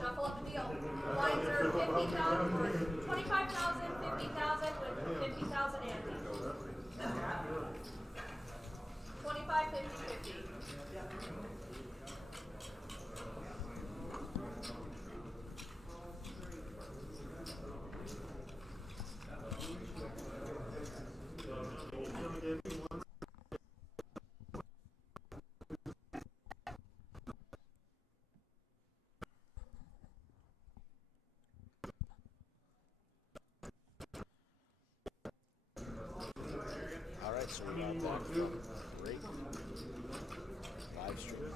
Shuffle up the deal. Blinds are 50,000 or 25,000, 50,000 with 50,000 ante. 25, 50, 50. Alright, so we got that from great live stream.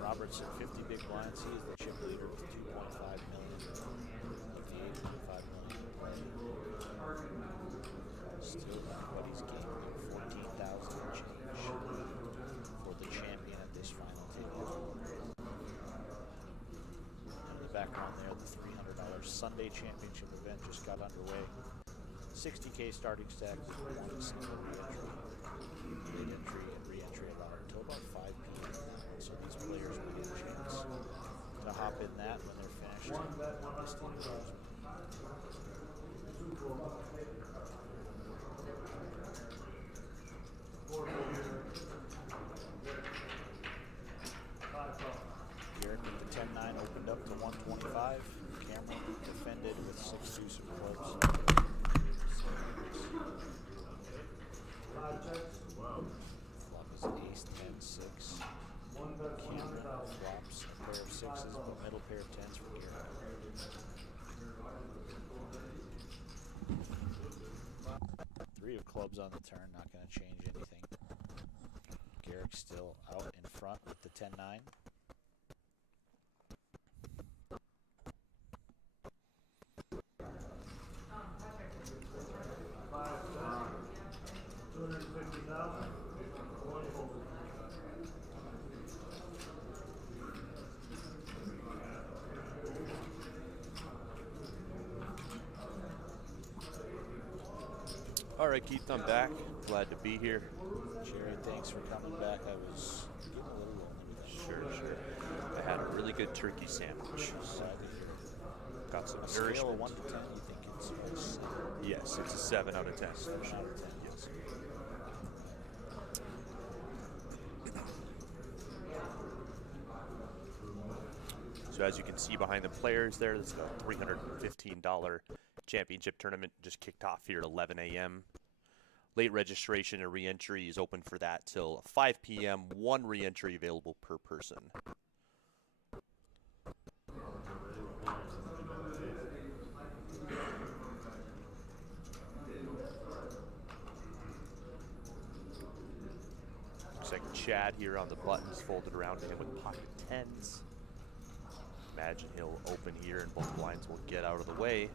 Roberts at 50 big blinds. He is the chip leader with 2.5 million of the 8.5 million play. Still everybody's game 14,000 and change for the champion at this final table. In the background there, the $300 Sunday Championship event just got underway. 60K starting stack, one single re-entry, late entry, and re-entry allowed until about 5 p.m. So these players will get a chance to hop in that when they're finished. Garrett with the 10-9 opened up to 125. Cameron defended with 6 deuce of clubs. Flop is ace 10-6. Cameron flops a pair of 6s, but middle pair of 10s for Garrett. 3 of clubs on the turn, not going to change anything. Garrick's still out in front with the 10-9. All right, Keith, I'm back. Glad to be here. Jerry, thanks for coming back. I was getting a little lonely with that. Sure. I had a really good turkey sandwich. Glad to hear it. Got some A scale nourishment. of 1 to 10, you think it's a 7? Yes, it's a 7 out of 10. 7 out of 10. Yes. So as you can see behind the players there, this is a $315 championship tournament just kicked off here at 11 a.m. Late registration and re-entry is open for that till 5 p.m. One re-entry available per person. Looks like Chad here on the buttons folded around to him with pocket 10s. Imagine he'll open here and both blinds will get out of the way.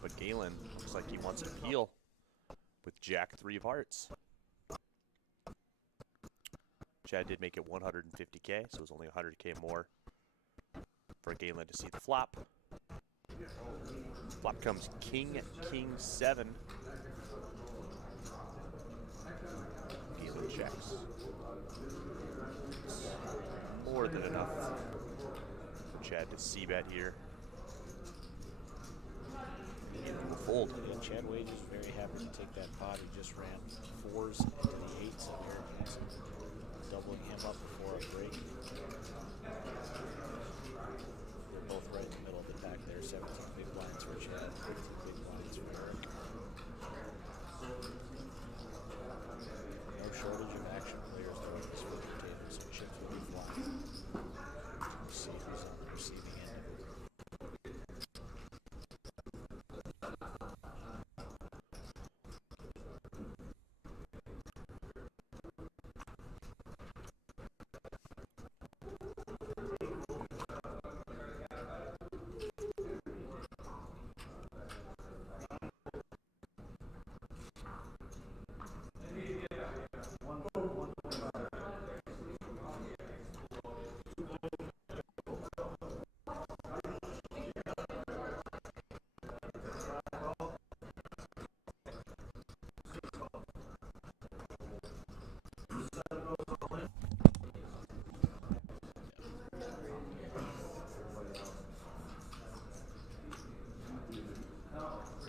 But Galen looks like he wants to peel with Jack 3 of hearts. Chad did make it 150K, so it was only 100K more for Galen to see the flop. Flop comes King, King 7. Galen checks. More than enough for Chad to c-bet here. Fold. And Chad Wade is very happy to take that pot. He just ran 4s into the 8s of Eric Hansen, doubling him up before a break. They're both right in the middle of the pack there. 17 big blinds for Chad, 15 big blinds for Eric. No shortage of action players though at this poker table, so chips will be flying. We'll see who's on the receiving end of it.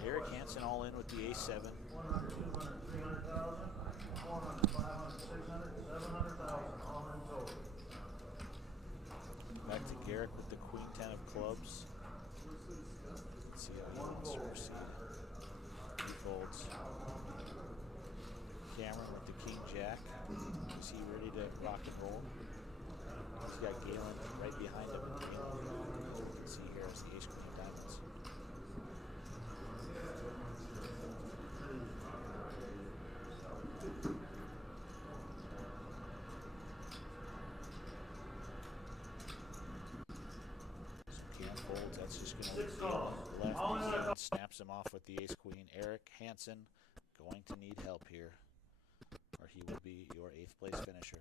Eric Hansen all in with the A7. Back to Garrick with the Queen 10 of clubs. Let's see how he wants to proceed. He folds. Cameron with the King Jack. Is he ready to rock and roll? He's got Galen right behind him. You can see here is the Ace Queen of Diamonds. That's just going to leave left. He snaps him off with the Ace Queen. Eric Hansen going to need help here, or he will be your 8th place finisher.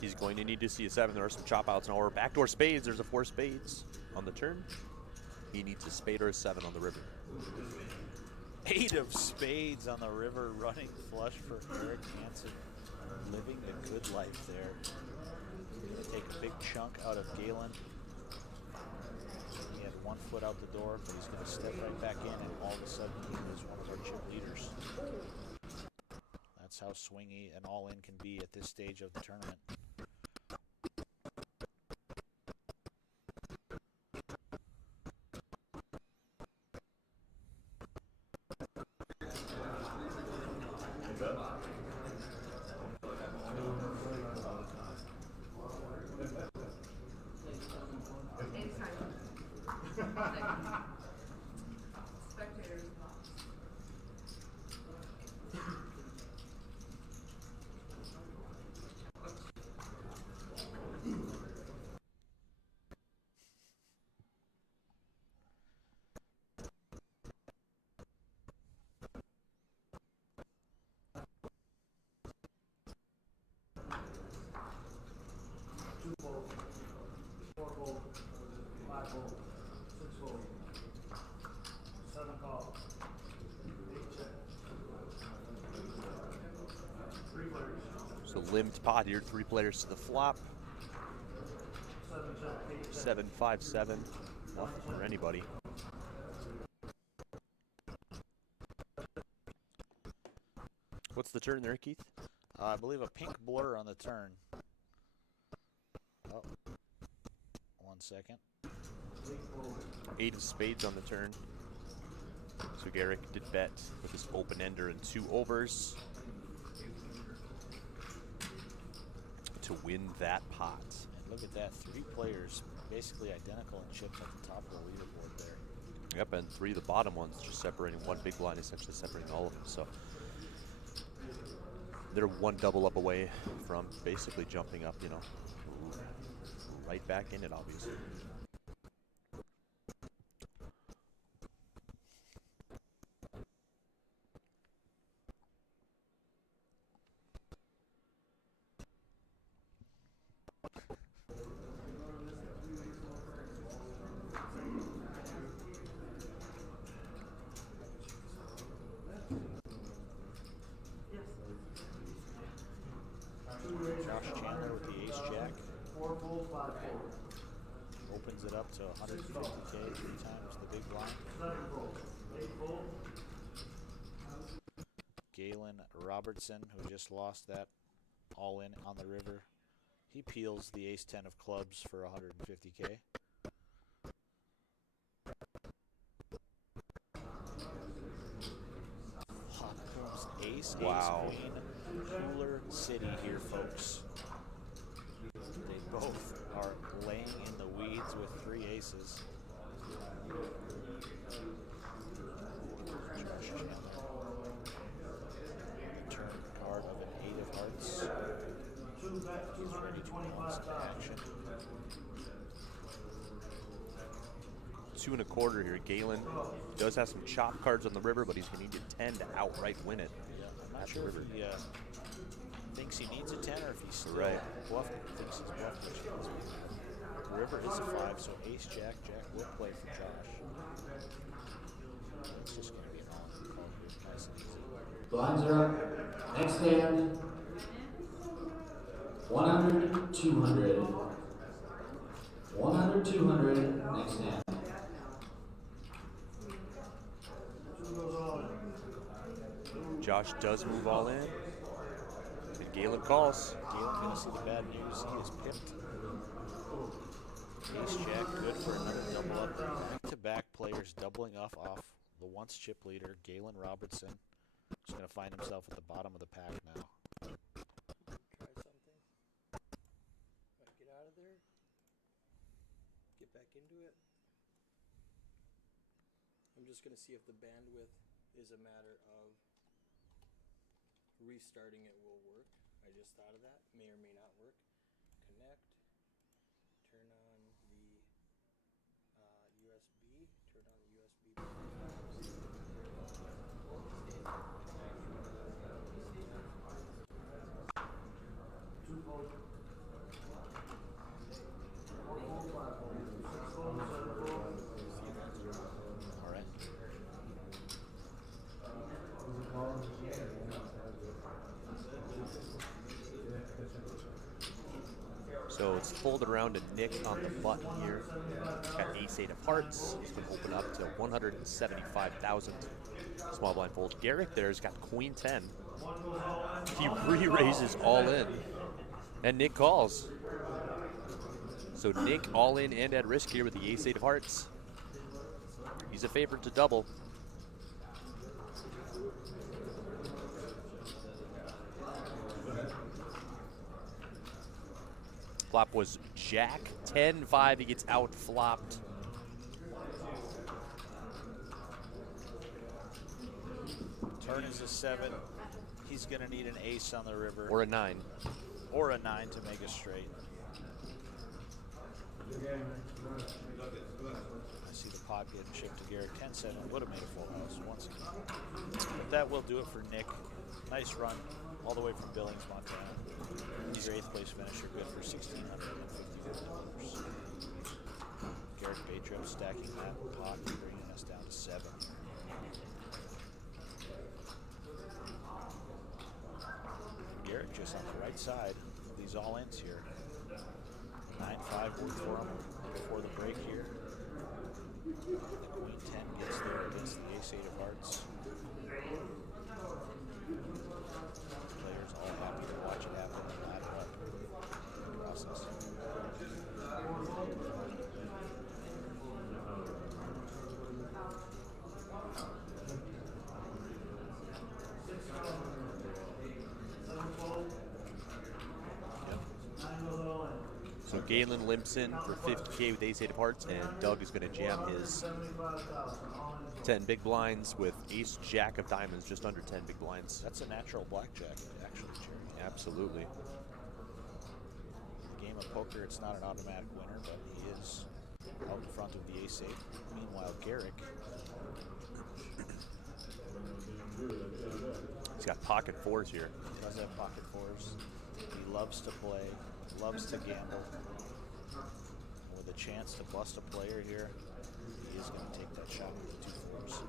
He's going to need to see a 7. There are some chop outs now. Or backdoor spades. There's a 4 spades on the turn. He needs a spade or a 7 on the river. 8 of spades on the river, running flush for Eric Hansen. Living the good life there. He's going to take a big chunk out of Galen. He had 1 foot out the door, but he's going to step right back in, and all of a sudden he is one of our chip leaders. That's how swingy an all-in can be at this stage of the tournament. limbed pot here. 3 players to the flop. 7-5-7. Nothing for anybody. What's the turn there, Keith? I believe a pink blur on the turn. Oh, 1 second. 8 of spades on the turn. So Garrick did bet with his open ender and 2 overs to win that pot. And look at that, 3 players basically identical in chips at the top of the leaderboard there. Yep, and 3 of the bottom ones just separating one big blind, essentially separating all of them. So they're 1 double up away from basically jumping up, you know, right back in it, obviously. Josh Chandler with the ace-jack. Opens it up to 150K, 3 times the big blind. Galen Robertson, who just lost that all in on the river, he peels the ace-10 of clubs for 150K. Hawkins ace, Wow. ace, queen, cooler city here, folks. They both are laying in the weeds with 3 aces. Josh Chandler. Turn card of an 8 of hearts. He's ready to announce action. 2 1/4 here. Galen does have some chop cards on the river, but he's going to need a 10 to outright win it. Yeah, I'm not sure if he thinks he needs a 10 or if he's still Right. thinks he's bluffing. The river is a 5, so ace, jack, jack will play for Josh. It's just going to be an all-in call here, nice and easy. Blinds are up. Next hand. 100, 200. 100, 200. Next hand. Josh does move all in. And Galen calls. Galen going to see the bad news. He is pipped. Ace jack, good for another double up. Back-to-back players doubling off the once chip leader, Galen Robertson. He's going to find himself at the bottom of the pack now. Try something. Might get out of there. Get back into it. I'm just going to see if the bandwidth is a matter of restarting it will work. I just thought of that. May or may not work. Connect. Turn on the USB. Turn on the USB. All right. So it's folded around to Nick on the button here. Got ace-8 of hearts. He's going to open up to 175,000. Small blind fold. Garrick there's got queen 10. He re-raises all in. And Nick calls. So Nick all in and at risk here with the ace-8 of hearts. He's a favorite to double. Flop was jack 10-5. He gets out flopped. Turn is a 7. He's going to need an ace on the river. Or a 9. Or a 9 to make a straight. I see the pot getting shipped to Garrett. 10-7 would have made a full house once again. But that will do it for Nick. Nice run all the way from Billings, Montana. He's your 8th place finisher, good for $1,651. Garrett Baytrip stacking that pot, bringing us down to 7. Garrett just on the right right side of these all-ins here. 9-5 worked for him before the break here. The Queen 10 gets there against the Ace-8 of Hearts. Players all happy to watch it happen and ladder up in the process. So Galen limps in for 50K with Ace-8 of Hearts, and Doug is going to jam his 10 big blinds with Ace-Jack of Diamonds, just under 10 big blinds. That's a natural blackjack, actually, Jerry. Absolutely. The game of poker, it's not an automatic winner, but he is out in front of the Ace-8. Meanwhile, Garrick, he's got pocket fours here. he does have pocket fours. He loves to play, loves to gamble. With a chance to bust a player here, he is going to take that shot with the 2 fours.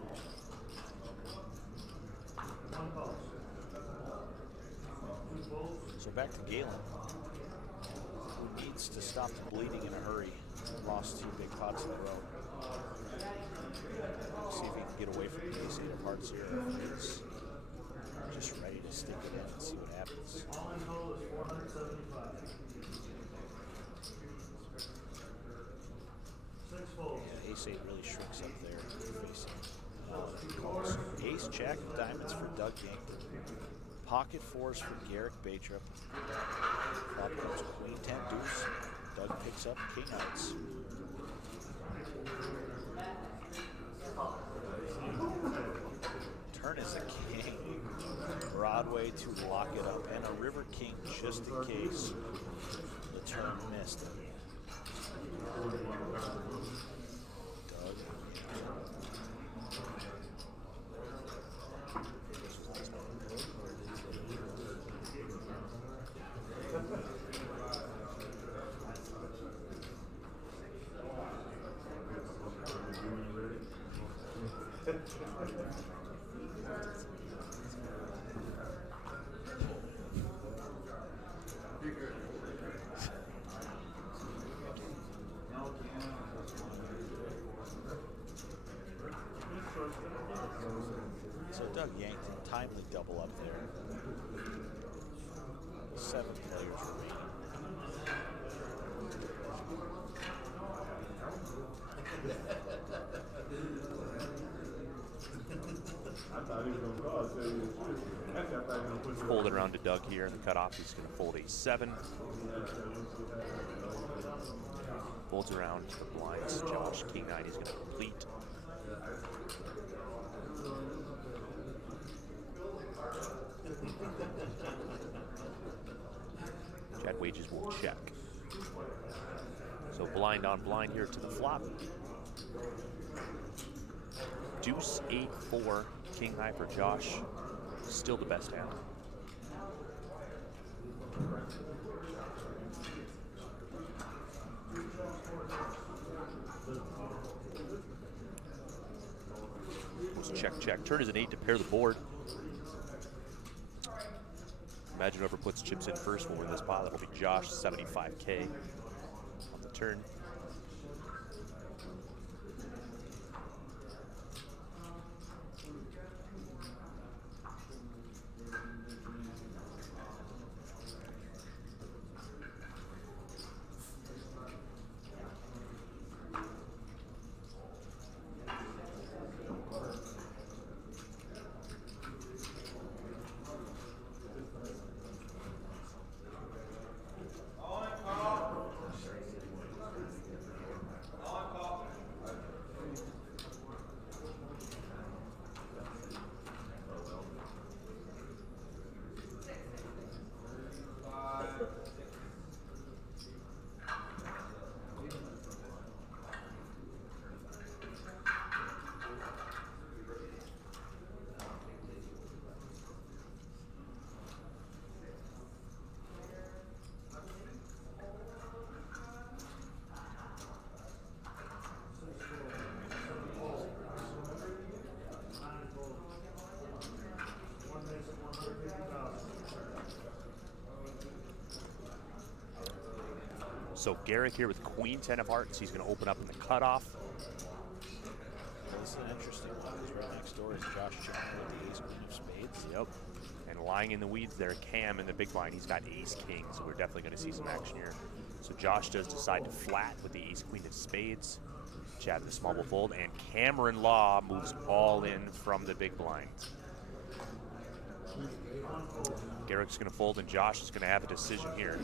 So back to Galen, who needs to stop the bleeding in a hurry. Lost 2 big pots in a row. See if he can get away from the Ace-8 of Hearts here. If he's just ready to stick it in and see what happens. Yeah, Ace-8 really shrinks up there facing calls. Ace-Jack of Diamonds for Doug Yankton. Pocket fours for Garrick Batrup. Flop comes Queen 10 deuce. Doug picks up King Outs. Turn is a king. Broadway to lock it up. And a River King just in case the turn missed. Doug. So Doug Yankton, timely double up there. 7 players remaining. Fold it around to Doug here in the cutoff. He's going to fold a 7. Folds around to the blinds. Josh, King 9, he's going to complete. Jack wages will check. So blind on blind here to the flop. Deuce 8-4, King high for Josh. Still the best hand. Check, check. Turn is an 8 to pair the board. Imagine whoever puts chips in first will win this pot. That'll be Josh, 75K on the turn. So Garrick here with Queen 10 of hearts. He's going to open up in the cutoff. Well, this is an interesting one because right next door is Josh Chandler with the ace queen of spades. Yep. And lying in the weeds there, Cam in the big blind. He's got ace king, so we're definitely going to see some action here. So Josh does decide to flat with the ace queen of spades. Chad the small will fold, and Cameron Law moves all in from the big blind. Garrick's going to fold, and Josh is going to have a decision here.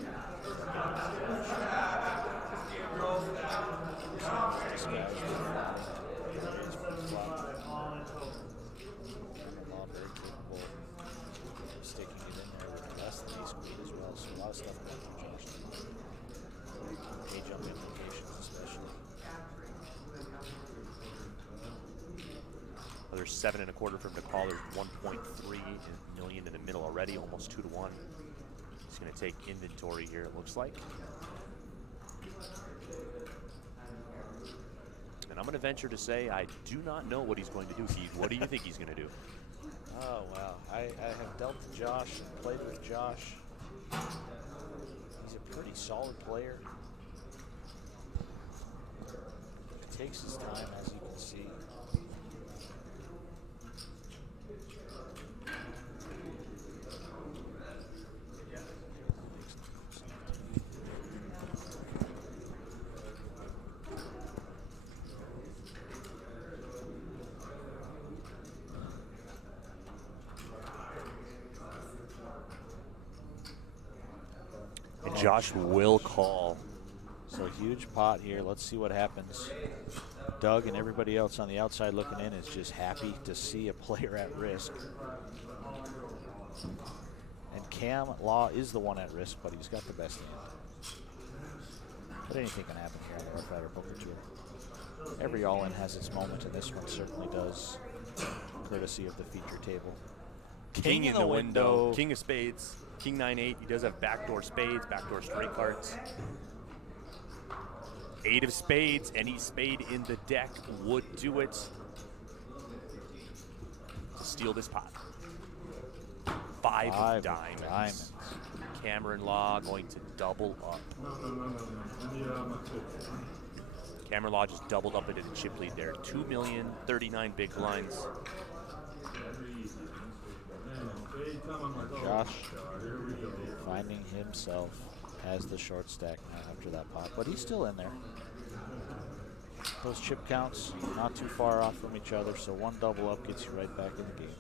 Law very capable of sticking it in there with less than ace queen as well. So a lot of stuff going on Josh. A jump implications especially. There's 7 1/4 from the call. There's 1.3 million in the middle already, almost 2 to 1. He's going to take inventory here, it looks like. And I'm going to venture to say I do not know what he's going to do, Keith. What do you think he's going to do? Oh, wow. I have dealt to Josh and played with Josh. He's a pretty solid player. He takes his time, as you can see. And Josh will call. So huge pot here. Let's see what happens. Doug and everybody else on the outside looking in is just happy to see a player at risk. And Cam Law is the one at risk, but he's got the best hand. But anything can happen here on the Roughrider Poker Tour. Every all-in has its moment, and this one certainly does, courtesy of the feature table. King in the window. King of spades. King 9-8. He does have backdoor spades, backdoor straight cards. 8 of spades. Any spade in the deck would do it to steal this pot. 5 of diamonds. Cameron Law going to double up. Cameron Law just doubled up into the chip lead there. 2,039,000 big blinds. Josh finding himself as the short stack now after that pot, but he's still in there. Those chip counts not too far off from each other, so one double up gets you right back in the game.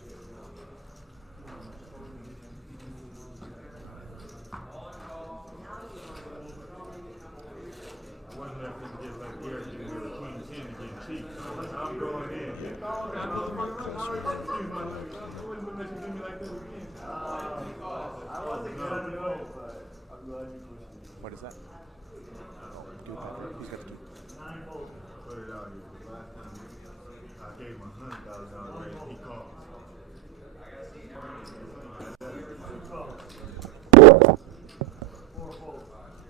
What is that? Who's got the key? Put it out here. Last time I gave him $100,000 raise, he called.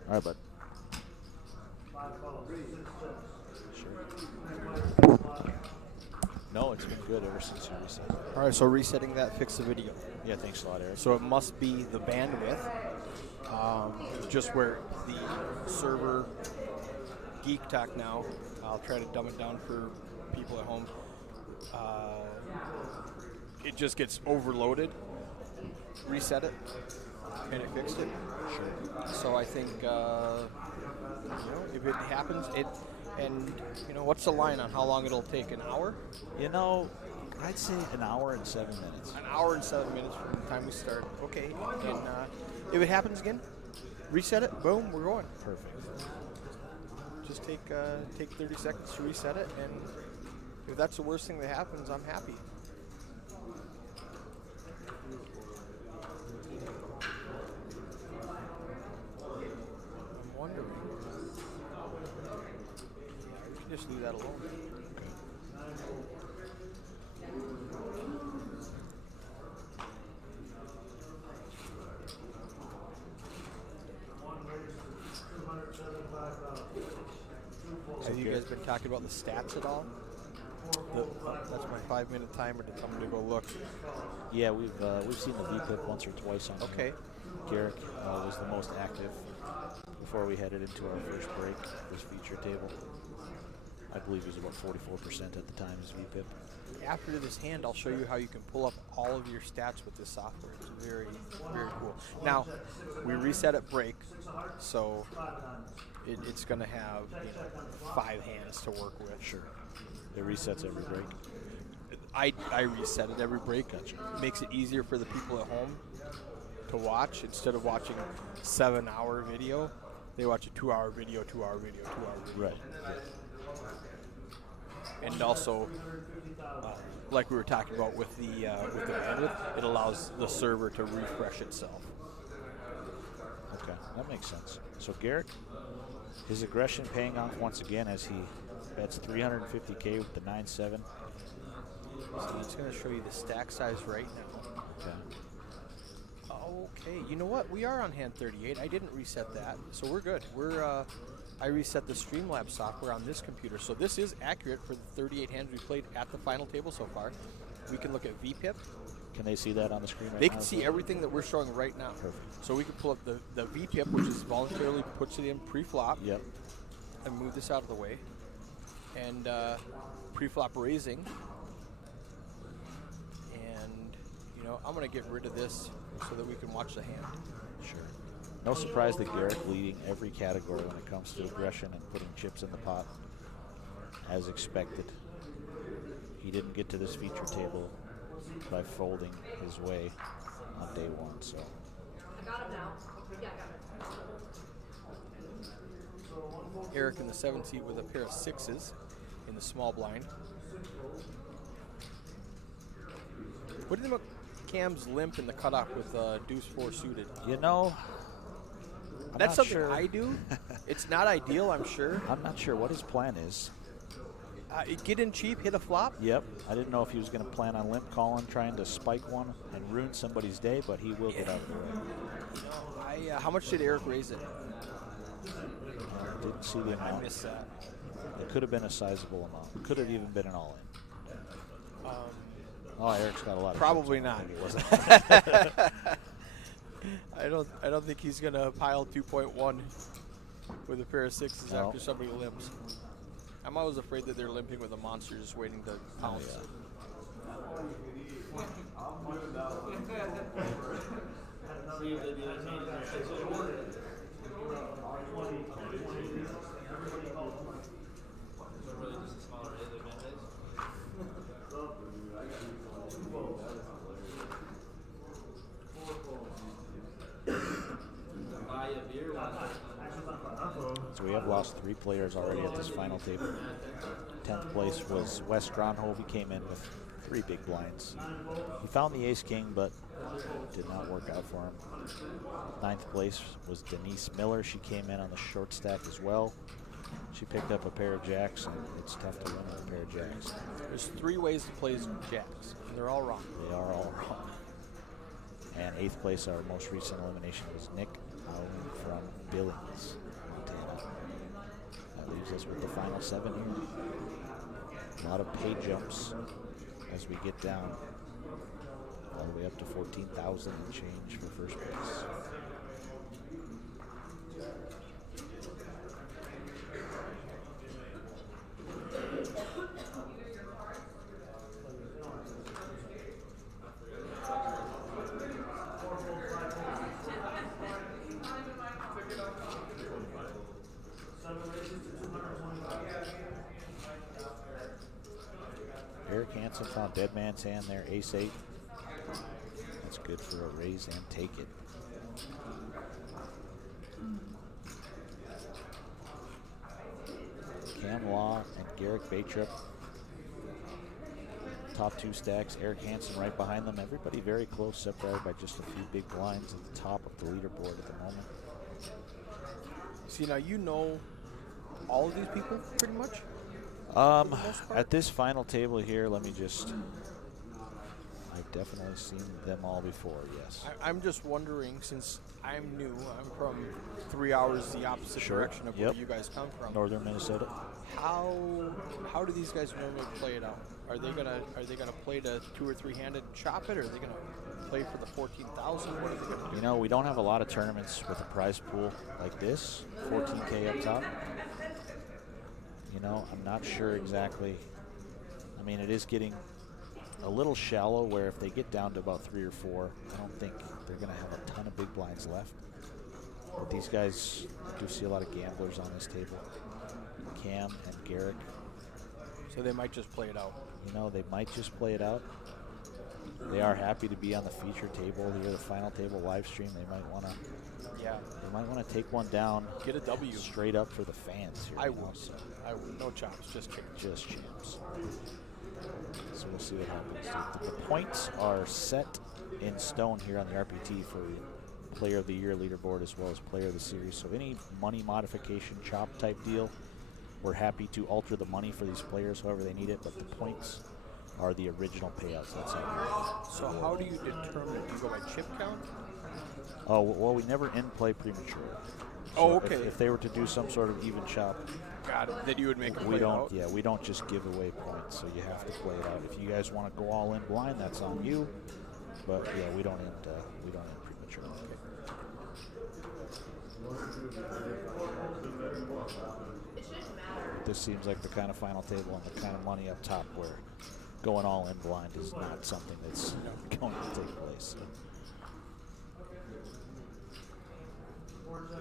All right, bud. Sure. No, it's been good ever since you reset. All right, so resetting that fixed the video. Yeah, thanks a lot, Eric. So it must be the bandwidth, just where the server Geek Talk now. I'll try to dumb it down for people at home. It just gets overloaded. Reset it, and it fixed it. Sure. So I think if it happens, what's the line on how long it'll take? An hour? You know, I'd say an hour and 7 minutes. An hour and 7 minutes from the time we start. Okay, and if it happens again, reset it. Boom, we're going. Perfect. Just take 30 seconds to reset it, and if that's the worst thing that happens, I'm happy. I'm wondering. Yeah, we can just leave that alone. Have you guys been talking about the stats at all? That's my 5-minute timer to tell me to go look. Yeah, we've seen the V clip once or twice on Okay. Garrick was the most active. before we headed into our first break, this feature table. I believe he was about 44% at the time, his VPIP. After this hand, I'll show you how you can pull up all of your stats with this software. It's very, very cool. Now, we reset at break, so it's going to have 5 hands to work with. Sure. It resets every break. I reset it every break. Gotcha. Makes it easier for the people at home to watch. Instead of watching 7-hour video, they watch a 2-hour video, 2-hour video, 2-hour video. Right. And also, like we were talking about with the bandwidth, it allows the server to refresh itself. Okay, that makes sense. So Garrett, his aggression paying off once again as he bets 350K with the 9-7. So it's going to show you the stack size right now. Okay. Okay, you know what? We are on hand 38. I didn't reset that, so we're good. I reset the Streamlabs software on this computer, so this is accurate for the 38 hands we played at the final table so far. We can look at VPIP. Can they see that on the screen right now? They can see everything that we're showing right now. Perfect. So we can pull up the VPIP, which is voluntarily puts it in pre-flop. Yep. And move this out of the way. And pre-flop raising. And, you know, I'm going to get rid of this so that we can watch the hand. Sure. No surprise that Garrett leading every category when it comes to aggression and putting chips in the pot, as expected. He didn't get to this feature table by folding his way on day 1, so. I got him now. Yeah, I got him. Eric in the 7th seat with a pair of 6s in the small blind. What do you think about Cam's limp in the cutoff with deuce 4 suited? You know, that's something I do. It's not ideal, I'm sure. I'm not sure what his plan is. Get in cheap, hit a flop. Yep. I didn't know if he was going to plan on limp calling, trying to spike one and ruin somebody's day, but he will get out of the way. You know, how much did Eric raise it? Didn't see the amount. I missed that. It could have been a sizable amount. Could have even been an all-in. Oh, Eric's got a lot of probably chips. not. I think it wasn't. I don't think he's gonna pile 2.1 with a pair of 6s No. after somebody limps. I'm always afraid that they're limping with a monster just waiting to pounce. So we have lost 3 players already at this final table. 10th place was Wes Gronhove. He came in with 3 big blinds. He found the ace-king, but it did not work out for him. 9th place was Denise Miller. She came in on the short stack as well. She picked up a pair of jacks, and it's tough to win with a pair of jacks. There's 3 ways to play jacks, and they're all wrong. They are all wrong. And 8th place, our most recent elimination, was Nick Howland from Billings, Montana. That leaves us with the final 7 here. A lot of pay jumps as we get down all the way up to 14,000 and change for first place. Eric Hansen found dead man's hand there, ace-8. That's good for a raise and take it. Cam Law and Garrick Batrup, top 2 stacks. Eric Hansen right behind them. Everybody very close, separated by just a few big blinds at the top of the leaderboard at the moment. See, now you know all of these people pretty much? At this final table here, let me just, I've definitely seen them all before, yes. I'm just wondering, since I'm new, I'm from 3 hours the opposite direction of where you guys come from. Northern Minnesota. How do these guys normally play it out? Are they gonna play the 2 or 3 handed chop it, or are they gonna play for the 14,000? What are they going to do? You know, we don't have a lot of tournaments with a prize pool like this, 14K up top. You know, I'm not sure exactly. I mean, it is getting a little shallow where if they get down to about 3 or 4, I don't think they're going to have a ton of big blinds left. But these guys, I do see a lot of gamblers on this table. Cam and Garrick. So they might just play it out. You know, they might just play it out. They are happy to be on the feature table here, the final table live stream. They might want to. Yeah. They might want to take one down. Get a W. Straight up for the fans here. I would. I would. No chops, just champs. Just champs. So we'll see what happens. The points are set in stone here on the RPT for Player of the Year leaderboard as well as Player of the Series. So any money modification chop type deal, we're happy to alter the money for these players however they need it, but the points are the original payouts. That's how. So how do you determine? Do you go by chip count? Oh, well, we never end play premature. So Oh, okay. If they were to do some sort of even chop, Got it. Then you would make a we play don't. out? Yeah, we don't just give away points. So you have to play it out. If you guys want to go all in blind, that's on you. But yeah, we don't end. We don't end premature. This seems like the kind of final table and the kind of money up top where going all in blind is not something that's going to take place.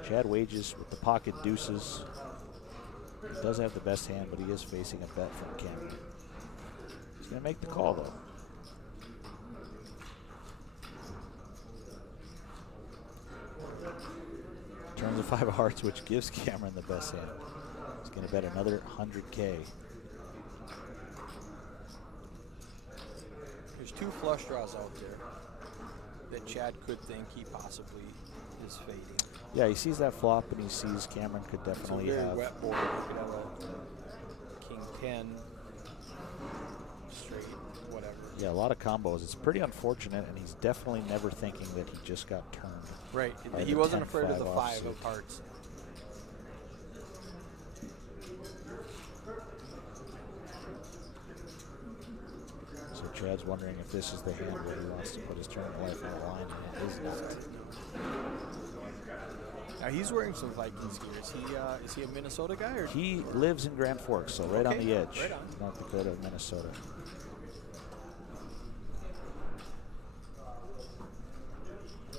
Chad Wages with the pocket deuces. He does have the best hand, but he is facing a bet from Cameron. He's going to make the call, though. Turns a 5 of hearts, which gives Cameron the best hand. He's going to bet another 100K. There's 2 flush draws out there that Chad could think he possibly is fading. Yeah, he sees that flop, and he sees Cameron could definitely it's a very have. wet board. You could have a king 10, straight, whatever. Yeah, a lot of combos. It's pretty unfortunate, and he's definitely never thinking that he just got turned. Right. by He the wasn't 10-5 afraid of the 5 offsuit. of hearts. So Chad's wondering if this is the hand where he wants to put his tournament life on the line, and it is not. Now he's wearing some Vikings gear. Is he a Minnesota guy or? He lives in Grand Forks, so right on Okay, the edge. right on. North Dakota, Minnesota.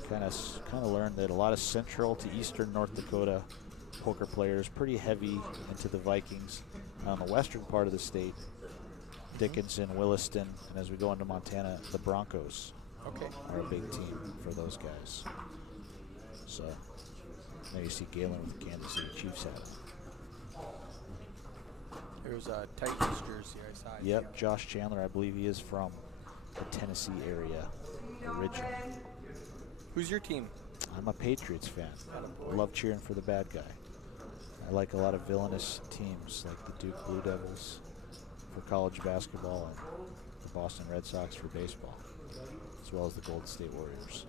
Kind of learned that a lot of central to eastern North Dakota poker players pretty heavy into the Vikings. On the western part of the state, Dickinson, Williston, and as we go into Montana, the Broncos Okay. are a big team for those guys. So there you see Galen with the Kansas City Chiefs hat. There's a Titans jersey I saw. Yep, Josh Chandler, I believe he is from the Tennessee area originally. Who's your team? I'm a Patriots fan. I love cheering for the bad guy. I like a lot of villainous teams like the Duke Blue Devils for college basketball and the Boston Red Sox for baseball, as well as the Golden State Warriors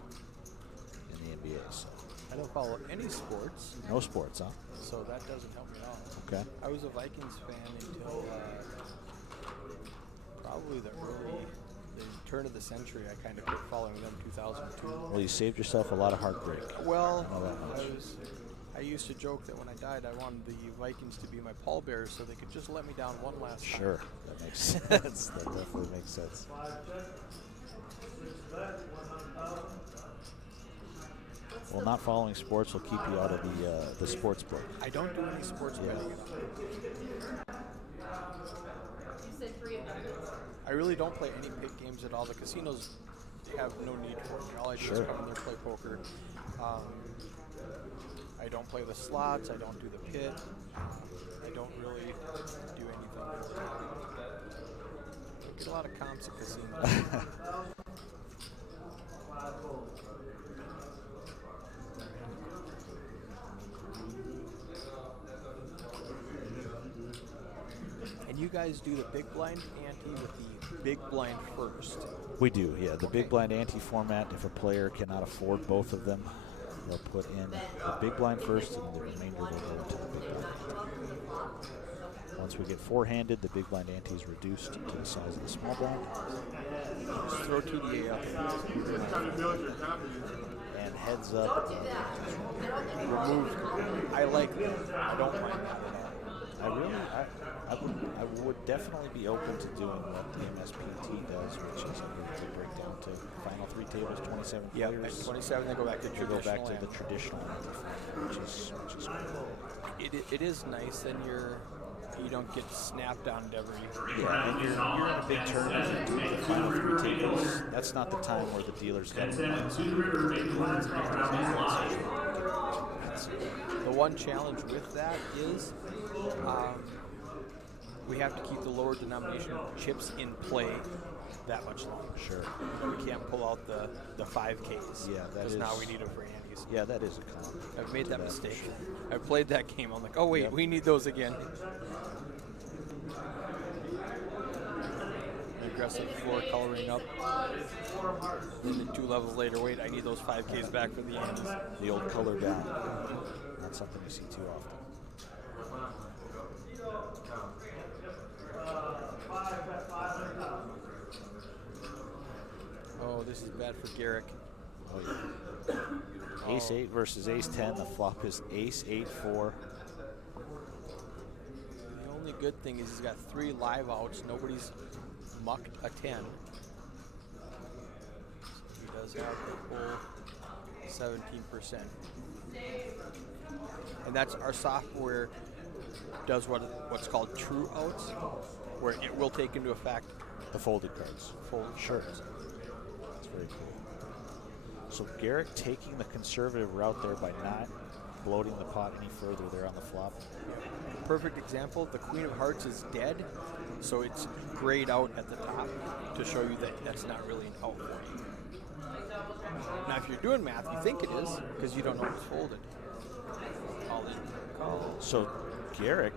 in the NBA. So. I don't follow any sports, No sports, huh? so that doesn't help me at all. Okay. I was a Vikings fan until probably the turn of the century. I kind of quit following them 2002. Well, you saved yourself a lot of heartbreak. Well, I know that much. I used to joke that when I died, I wanted the Vikings to be my pallbearers so they could just let me down one last time. Sure, that makes sense. That definitely makes sense. Well, not following sports will keep you out of the sports book. I don't do any sports Yeah. betting at all. You said 3 amendments. I really don't play any pit games at all. The casinos have no need for me. All I do Sure. is come in there, play poker. I don't play the slots. I don't do the pit. I don't really do anything. I get a lot of comps at casinos. And you guys do the big blind ante with the big blind first. We do, yeah. The Okay. big blind ante format, if a player cannot afford both of them, they'll put in the big blind first and the remainder will go into the big blind. Once we get four-handed, the big blind ante is reduced to the size of the small blind. Just throw TDA up. And heads up. Removed. I like that. I don't mind that at all. I would definitely be open to doing what the MSPT does, which is they break down to final three tables, 27 Yeah, players. at 27 they go back to They go back to traditional the traditional ante format, which is cool. It is nice. Then you don't get snapped on every. Yeah, and you're in a big tournament and doing the final three tables. That's not the time where the dealer's got to The one challenge with that is we have to keep the lower denomination chips in play that much longer. Sure. We can't pull out the 5Ks. Yeah, that because is. now we need them for Andes. Yeah, that is a con. I've made that for mistake. sure. I played that game. I'm like, oh wait, Yep. we need those again. Aggressive floor coloring up. And then 2 levels later, wait, I need those 5Ks back for the Andes. The old color down. Not something you see too often. Oh, this is bad for Garrick. Oh, yeah. Ace 8 versus Ace 10. The flop is Ace 8-4. The only good thing is he's got 3 live outs. Nobody's mucked a 10. He does have the full 17%. And that's our software does what's called true outs, where it will take into effect The folded cards. folded Sure. cards. That's very cool. So Garrick taking the conservative route there by not bloating the pot any further there on the flop. Perfect example, the Queen of Hearts is dead, so it's grayed out at the top to show you that that's not really an out for you. Now, if you're doing math, you think it is, because you don't know what's folded. All in. Call. So Garrick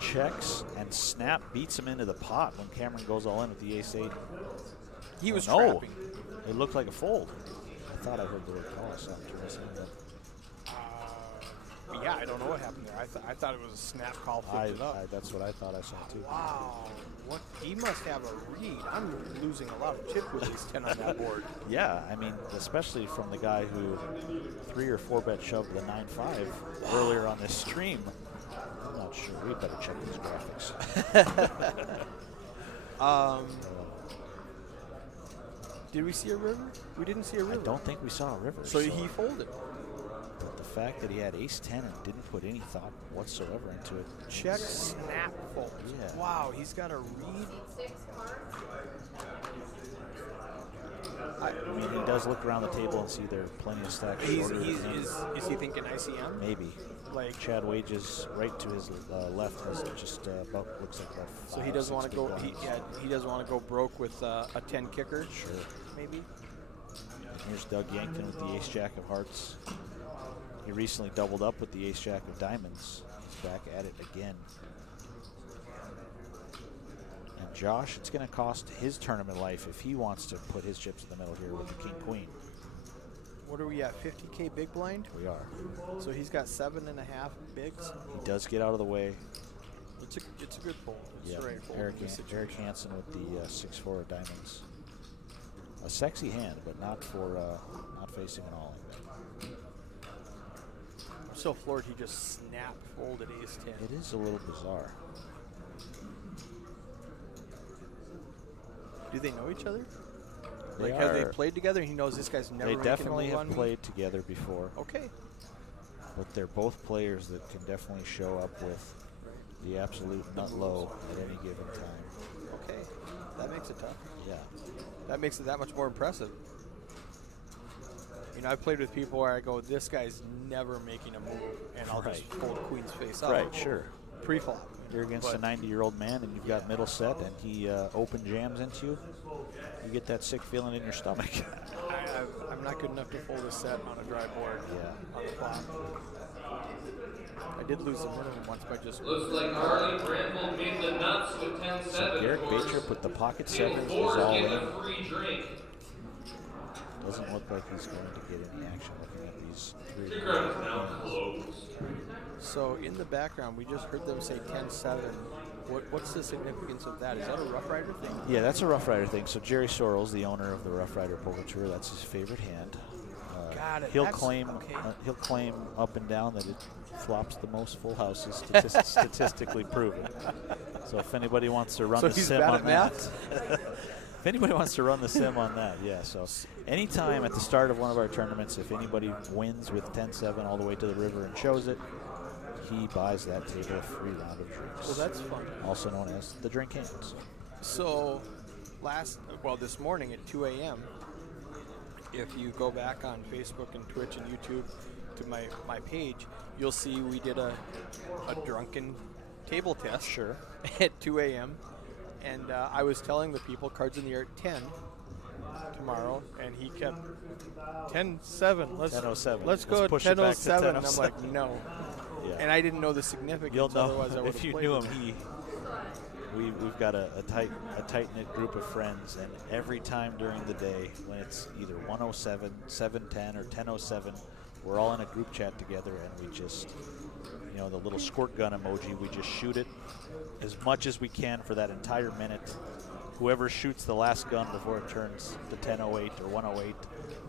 checks and snap beats him into the pot when Cameron goes all in with the Ace 8. He was no. trapping. It looked like a fold. I thought I heard the word call, so I'm trying to say that. Yeah, I don't know what happened there. I thought it was a snap call, flipped it up. That's what I thought I saw too. Wow, what he must have a read. I'm losing a lot of chip with these 10 on that board. Yeah, I mean, especially from the guy who 3 or 4 bet shoved the 9-5 earlier on this stream. I'm not sure. We better check these graphics. Did we see a river? We didn't see a river. I don't think we saw a river. So he folded. But the fact that he had Ace 10 and didn't put any thought whatsoever into it. Check, snap, fold. Yeah. Wow, he's got a read. I mean, he does look around the table and see there are plenty of stacks shorter. Is he thinking ICM? Maybe. Like Chad Wages right to his left has just about looks like about 5, so he doesn't want to go. big blinds. He doesn't want to go broke with a 10 kicker. Sure. Maybe. And here's Doug Yankton with the Ace Jack of Hearts. He recently doubled up with the Ace Jack of Diamonds. He's back at it again. And Josh, it's going to cost his tournament life if he wants to put his chips in the middle here with the King Queen. What are we at? 50K big blind. We are. So he's got 7.5 bigs. He does get out of the way. It's a good fold. It's Yeah, the right fold. Eric, in this Eric situation. Hansen with the 6-4 of Diamonds. A sexy hand, but not for not facing an all-in. I'm so floored he just snap folded Ace 10. It is a little bizarre. Do they know each other? They Like, have they are- played together? He knows this guy's never They making definitely a move have on me? played together before, Okay. but they're both players that can definitely show up with the absolute nut low at any given time. Okay. That makes it tough. Yeah. That makes it that much more impressive. You know, I've played with people where I go, this guy's never making a move, and I'll just Right. fold Queen's face up. Right, sure. Pre-flop. You're against a 90-year-old man and you've got middle set and he open jams into you. You get that sick feeling in your stomach. I'm not good enough to fold a set on a dry board Yeah. on the flop. I did lose the minimum once by just... Looks like Harley Bramble made the nuts with 10-7. So Garrick boys. Bacher put the pocket Table sevens, 4 was all get in. a free drink. Doesn't look like he's going to get any action looking at these three. Tick round is now closed. So in the background, we just heard them say 10-7. What's the significance of that? Is that a Roughrider thing? Yeah, that's a Roughrider thing. So Jerry Sorrells, the owner of the Roughrider Poker Tour, that's his favorite hand. Got it. He'll That's- claim okay. he'll claim up and down that it flops the most full houses, statistically proven. So if anybody wants to run So the he's sim bad on at that, math? if anybody wants to run the sim on that, yeah. So anytime at the start of one of our tournaments, if anybody wins with 10-7 all the way to the river and shows it, he buys that table a free round of drinks. Well, that's fun. Also known as the drink hands. So this morning at 2 a.m., if you go back on Facebook and Twitch and YouTube to my page, you'll see we did a drunken table test. Sure. At 2 a.m. And I was telling the people cards in the air at 10 tomorrow, and he kept 10-7. 10:07. Let's go Let's push at it back to 10:07. And I'm 10:07. like, no. Yeah. And I didn't know the significance. You'll know Otherwise, I would if have you played knew with him. We've got a tight knit group of friends, and every time during the day when it's either 107, 710, or 10:07, we're all in a group chat together, and we just, the little squirt gun emoji, we just shoot it as much as we can for that entire minute. Whoever shoots the last gun before it turns to 10:08 or 1:08,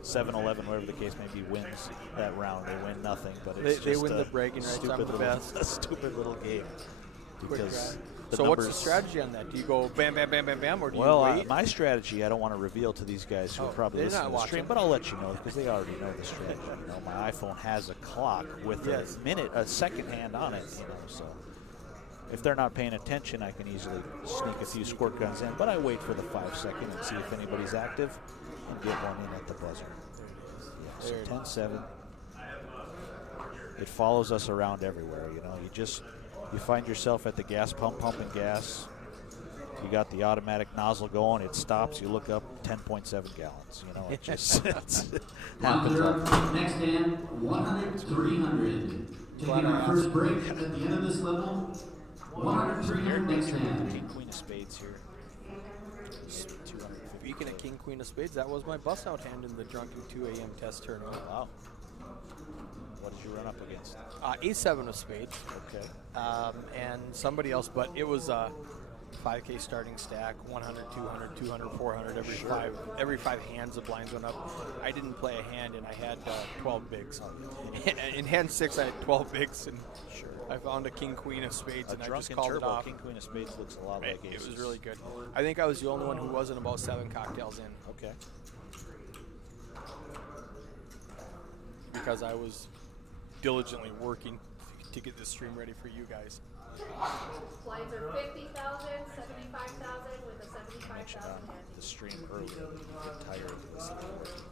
7:11, whatever the case may be, wins that round. They win nothing, but it's They just win a the bragging rights. I'm stupid the little- best. A stupid little game. Quick Because drive. the So what's the numbers- strategy on that? Do you go bam, bam, bam, bam, bam, or do Well, you wait? my strategy, I don't want to reveal to these guys who Oh, are probably they're listening not to the stream, watching. but I'll let you know because they already know the strategy. My iPhone has a clock with Yes. a second hand on it, so if they're not paying attention, I can easily sneak a few squirt guns in, but I wait for the 5 second and see if anybody's active and get one in at the buzzer. Yeah, so There it is. 10-7. It follows us around everywhere, you find yourself at the gas pump pumping gas. You got the automatic nozzle going, it stops, you look up, 10.7 gallons. It just happens. Next hand, 100-300. Taking our first break at the end of this level. 100-300 next hand. King, Queen of Spades here. 250. Speaking of King, Queen of Spades, that was my bust out hand in the drunken 2 a.m. test tournament. Wow. What did you run up against? A7 of Spades. Okay. And somebody else, but it was a 5K starting stack, 100, 200, 200, 400, every five hands the blinds went up. I didn't play a hand, and I had 12 bigs. In hand 6, I had 12 bigs, and I found a King, Queen of Spades, and I just called it off. King, Queen of Spades looks a lot like It aces. was really good. I think I was the only one who wasn't about 7 cocktails in. Okay. Because I was diligently working to get this stream ready for you guys. Blinds are 50,000, 75,000 with a 75,000 hand. The stream earlier, you get tired of listening to working.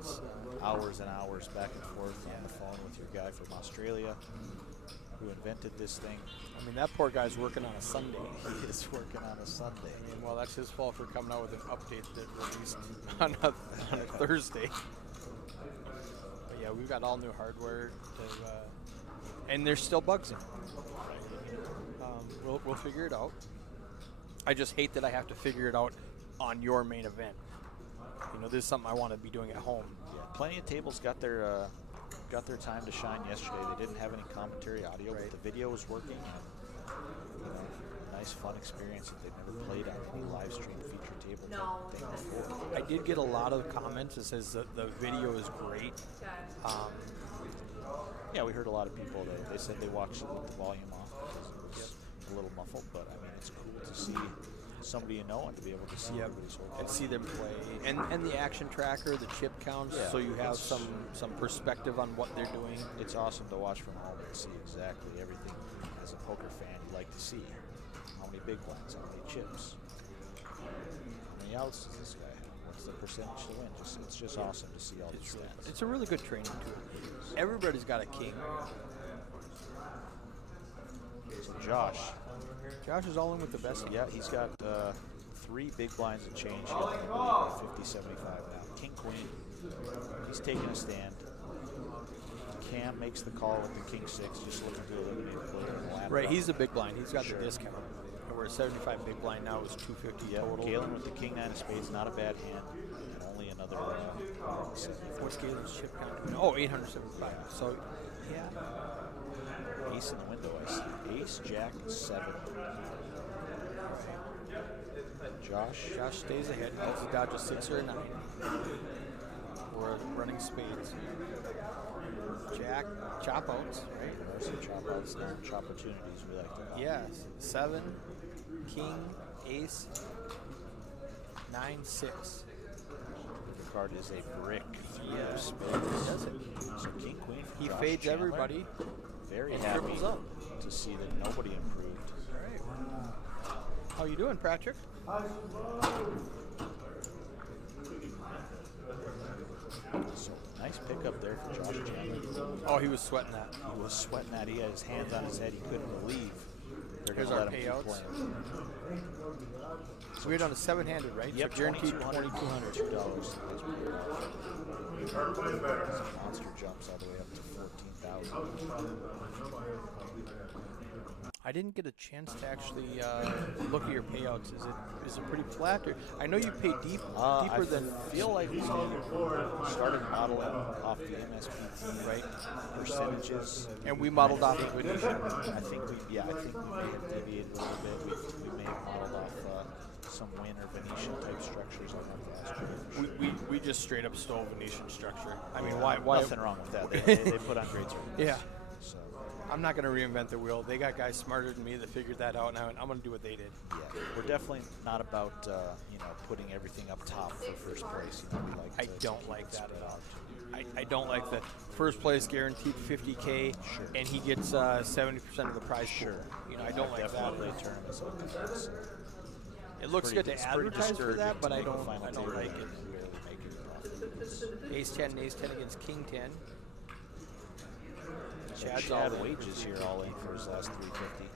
It's Hours and hours back and forth on the phone with your guy from Australia who invented this thing. I mean, that poor guy's working on a Sunday. He is working on a Sunday. And, well, that's his fault for coming out with an update that released on a Thursday. But yeah, we've got all new hardware, and there's still bugs in it. We'll figure it out. I just hate that I have to figure it out on your main event. This is something I want to be doing at home. Yeah, plenty of tables got their time to shine yesterday. They didn't have any commentary audio, but the video was working. Nice, fun experience that they've never played on any live stream feature table thing before. I did get a lot of comments that says that the video is great. Yeah, we heard a lot of people that they said they watched it with the volume off because it was a little muffled, but I mean it's cool to see somebody you know and to be able to see everybody's whole and see them play, and the action tracker, the chip counts, Yeah, so you have it's- some perspective on what they're doing. It's awesome to watch from home and see exactly everything as a poker fan you like to see. How many big blinds, how many chips, how many outs does this guy have? What's the percentage to win? It's just awesome to see all these stats. It's a really good training tool. Everybody's got a king. So Josh is all in with the best. Yeah, he's got 3 big blinds and change. He's got 50-75 now. King, Queen. He's taking a stand. Cam makes the call with the King 6, just looking to eliminate a player in the ladder. Right, he's the big blind. He's got Sure. the discount. And we're at 75 big blind now is 250 Yeah, total. Galen with the King 9 of spades, not a bad hand. And only another another. What's Galen's chip count? Oh, 875. So, yeah. Ace in the window, I see. Ace, Jack, 7. Josh stays ahead. He needs to dodge a 6 or a 9. We're running spades. Jack, chop outs, right? There are some chop outs now, chop opportunities we like to call. Yes. 7, king, ace, 9, 6. The card is a brick. Yeah. Of spades. Does it? So king, queen for He Josh fades Chandler. everybody. Very and happy triples up. to see that nobody improved. All right. How you doing, Patrick? So nice pickup there for Josh Chandler. Oh, he was sweating that. He was sweating that. He had his hands on his head. He couldn't believe they're going Here's to our let him keep payouts. playing. So we're down to 7-handed, right? Yep, so guaranteed $2,200. $2,200. Monster jumps all the way up to 14,000. I didn't get a chance to actually look at your payouts. Is it pretty flat? Or, I know you pay deeper than. I feel like we started modeling off the MSPT, right? Percentages. And we modeled off of Venetian. I think we may have deviated a little bit. We may have modeled off some Win or Venetian type structures. I'll have to ask you. We just straight up stole Venetian structure. I mean, why? Nothing wrong with that. They put on great service. Yeah. So. I'm not going to reinvent the wheel. They got guys smarter than me that figured that out, and I'm going to do what they did. Yeah, we're definitely not about putting everything up top for first place. We like I don't like that at all. I don't like the first place guaranteed $50K, Sure. and he gets 70% of the prize pool. Sure. I don't like that. Definitely tournaments like this. It looks good to advertise for that, but I don't like it. We rarely make any profit. Ace 10 and ace 10 against king 10. Chad's Chad all in. wages here all in for his last 350.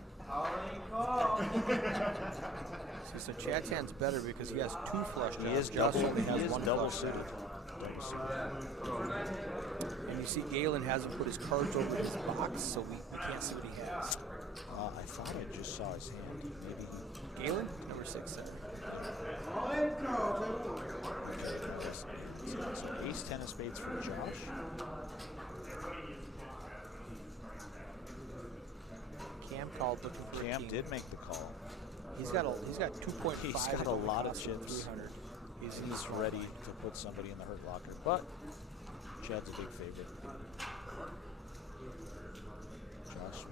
See, so Chad's hand's better because he has 2 flush draws. He is Josh double. only has He is 1 double flush. suited. Double suited. And you see Galen hasn't put his cards over his box, so we can't see what he has. I thought I just saw his hand. Maybe. Galen, number 6 there. So ace 10 of spades for Josh. Cam called looking for Cam a king. did make the call. He's got 2.5. He's got a lot of chips. 300. He's ready to put somebody in the hurt locker, but Chad's a big favorite. Josh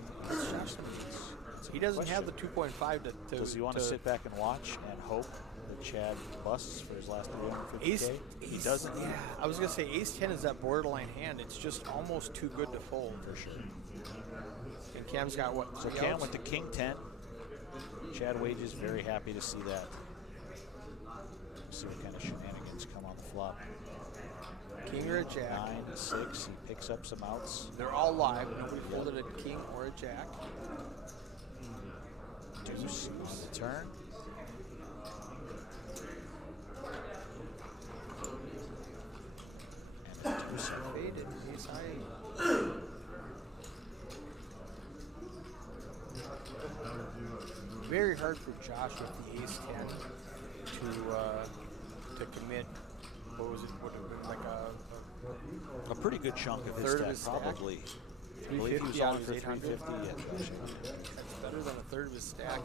He doesn't have the 2.5 to. Does he want to sit back and watch and hope that Chad busts for his last 350K? He doesn't. Yeah, I was gonna say ace 10 is that borderline hand. It's just almost too good to fold. For sure. And Cam's got what? So 3 Cam outs? went to king 10. Chad Wages very happy to see that. See what kind of shenanigans come on the flop. King or a jack. 9, 6. He picks up some outs. They're all live. Nobody folded a king or a jack. Deuce on the turn. And a deuce. Faded. Ace high. Very hard for Josh with the ace 10 to commit. What was it? Like A pretty good chunk of his third of stack, his stack? probably. I believe he was 350 out on of for his 800. 350. Yeah, Josh. That's better than a third of his stack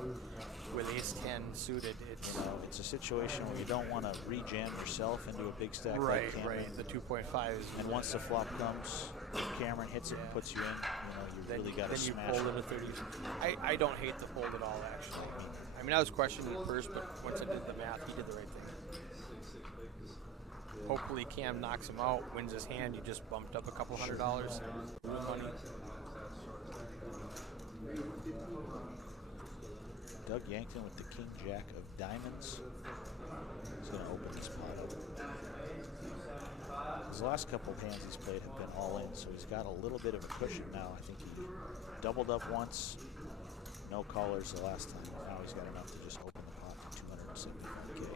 with ace 10 suited. It's It's a situation where you don't want to re-jam yourself into a big stack right, like Cameron. right. The 2.5 is. And once the flop comes, Cameron hits it and puts you in. You really got to then you smash fold it. into 30. I don't hate the fold at all, actually. I mean, I was questioning it first, but once I did the math, he did the right thing. Hopefully Cam knocks him out, wins his hand. You just bumped up a couple $100 lose money. Doug Yankton with the king jack of diamonds. He's going to open this pot up. His last couple of hands he's played have been all in, so he's got a little bit of a cushion now. I think he doubled up once, no callers the last time. Now he's got enough to just open the pot for 275K.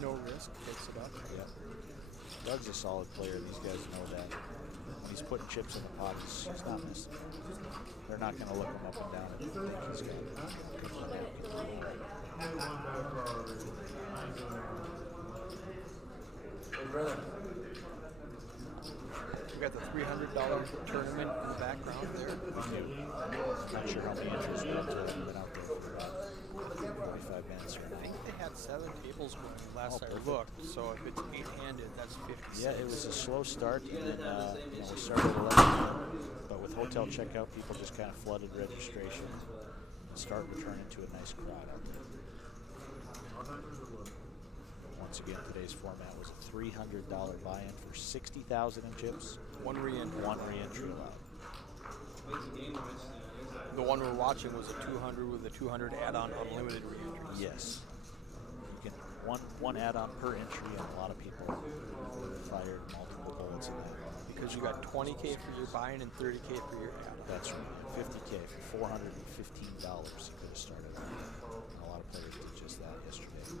No risk, takes it up. Yep. Doug's a solid player. These guys know that. When he's putting chips in the pot. He's not missing. They're not going to look him up and down and think he's got We got the $300 tournament in the background there. Not sure how many entries we have to went out there for 45 minutes or I think they had 7 tables going last I looked, so if it's 8-handed, that's 56. Yeah, it was a slow start, and then we started at 11, but with hotel checkout, people just kind of flooded registration. The start would turn into a nice crowd out there. Once again, today's format was a $300 buy-in for 60,000 in chips. One re-entry. One re-entry allowed. The one we're watching was a 200 with a 200 add-on unlimited re-entries. Yes. You can one add-on per entry, and a lot of people fired multiple bullets in that. Because you got 20K for your buy-in and 30K for your add-on. That's right. 50K for $415 you could have started on. And a lot of players did just that yesterday.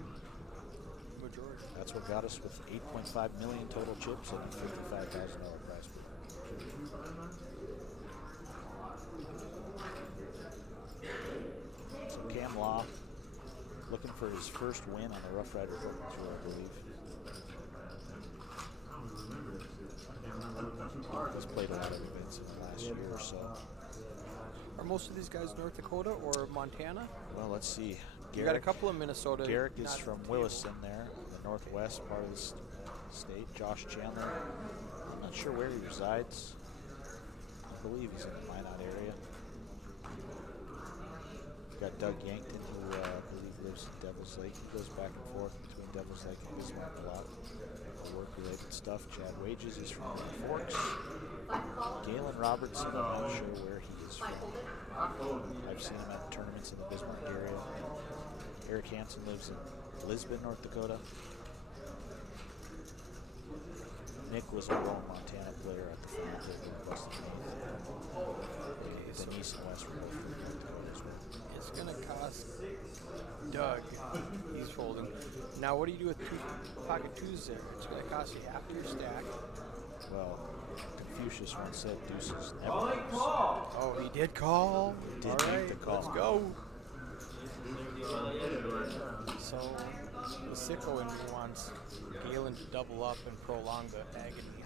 Majority. That's what got us with 8.5 million total chips and a $55,000 prize pool. So Cam Law looking for his first win on the Roughrider Tour, I believe. He's played a lot of events in the last year or so. Are most of these guys North Dakota or Montana? Well, let's see. You got a couple of Minnesota. Garrick is from Williston there, the northwest part of the state. Josh Chandler, I'm not sure where he resides. I believe he's in the Minot area. We've got Doug Yankton, who I believe lives in Devil's Lake. He goes back and forth between Devil's Lake and Bismarck a lot for work-related stuff. Chad Wages is from Grand Forks. Galen Robertson, I'm not sure where he is from. I've seen him at tournaments in the Bismarck area. Eric Hansen lives in Lisbon, North Dakota. Nick was a Rome, Montana player at the final table in West Dakota. Denise and West were both from North Dakota as well. It's going to cost Doug. He's folding. Now, what do you do with pocket twos there? It's going to cost you half your stack. Well, Confucius once said deuces never Calling lose. call. Oh, he did call. He did All make right, the call. let's go. So, the sicko in me wants Galen to double up and prolong the agony.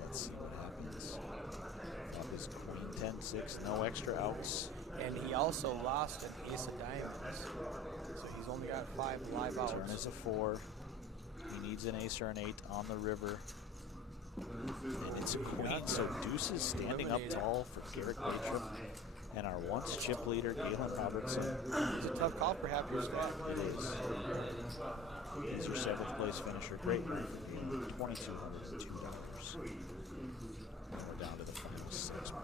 Let's see what happens. Up is queen 10-6, no extra outs. And he also lost an ace of diamonds. So he's only got 5 live outs. Turn is a 4. He needs an ace or an 8 on the river. And it's a queen, so deuces standing up tall for Garrett Batrum. And our once chip leader, Galen Robertson. It's a tough call for half your stack. It is. He's your 7th place finisher. Great move. $2,202. And we're down to the final 6 players.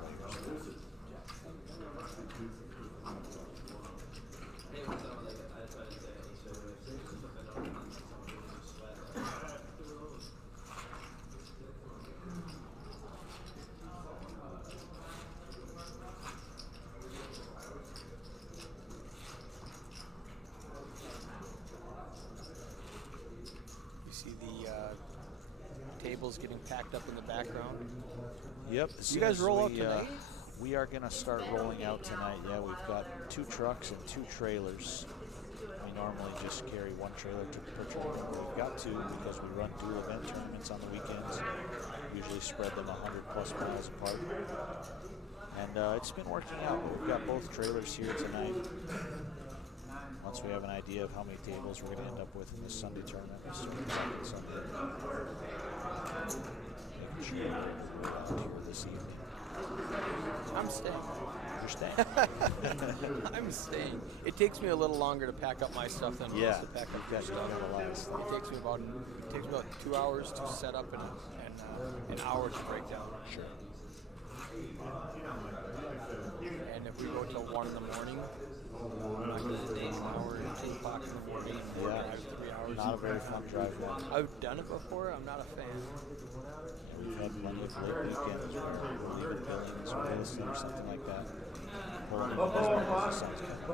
Tables getting packed up in the background. Yep. You guys roll out tonight? We are going to start rolling out tonight. Yeah, we've got 2 trucks and 2 trailers. We normally just carry 1 trailer per tournament. We've got 2 because we run dual event tournaments on the weekends. Usually spread them 100+ miles apart. And it's been working out. We've got both trailers here tonight. Once we have an idea of how many tables we're going to end up with in this Sunday tournament, we'll start talking Sunday. Making sure we're out here this evening. I'm staying. You're staying. I'm staying. It takes me a little longer to pack up my stuff than it does to pack up your stuff. It takes me about 2 hours to set up and an hour to break down. Sure. And if we go till 1 in the morning, I can stay an hour and 2 o'clock in the morning. Yeah, 3 hours. not a very fun drive home. I've done it before. I'm not a fan. Yeah, we've had plenty of late weekends where we'll leave at Billings or Williston or something like that. Pulling in sounds kind of nice. I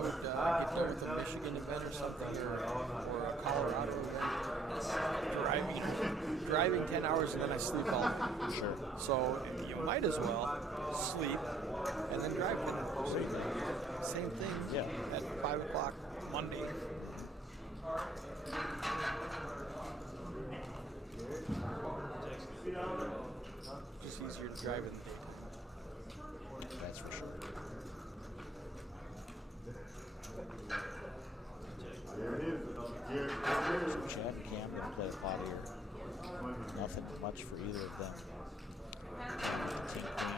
would get there with a Michigan event or something, or a Colorado event. driving 10 hours and then I sleep all night. Sure. So you might as well sleep and then drive 10 hours. Same thing. Yeah. At 5 o'clock Monday. Just easier to drive in the day. That's for sure. So Chad and Cam gonna play a lot here. Nothing much for either of them. King Queen.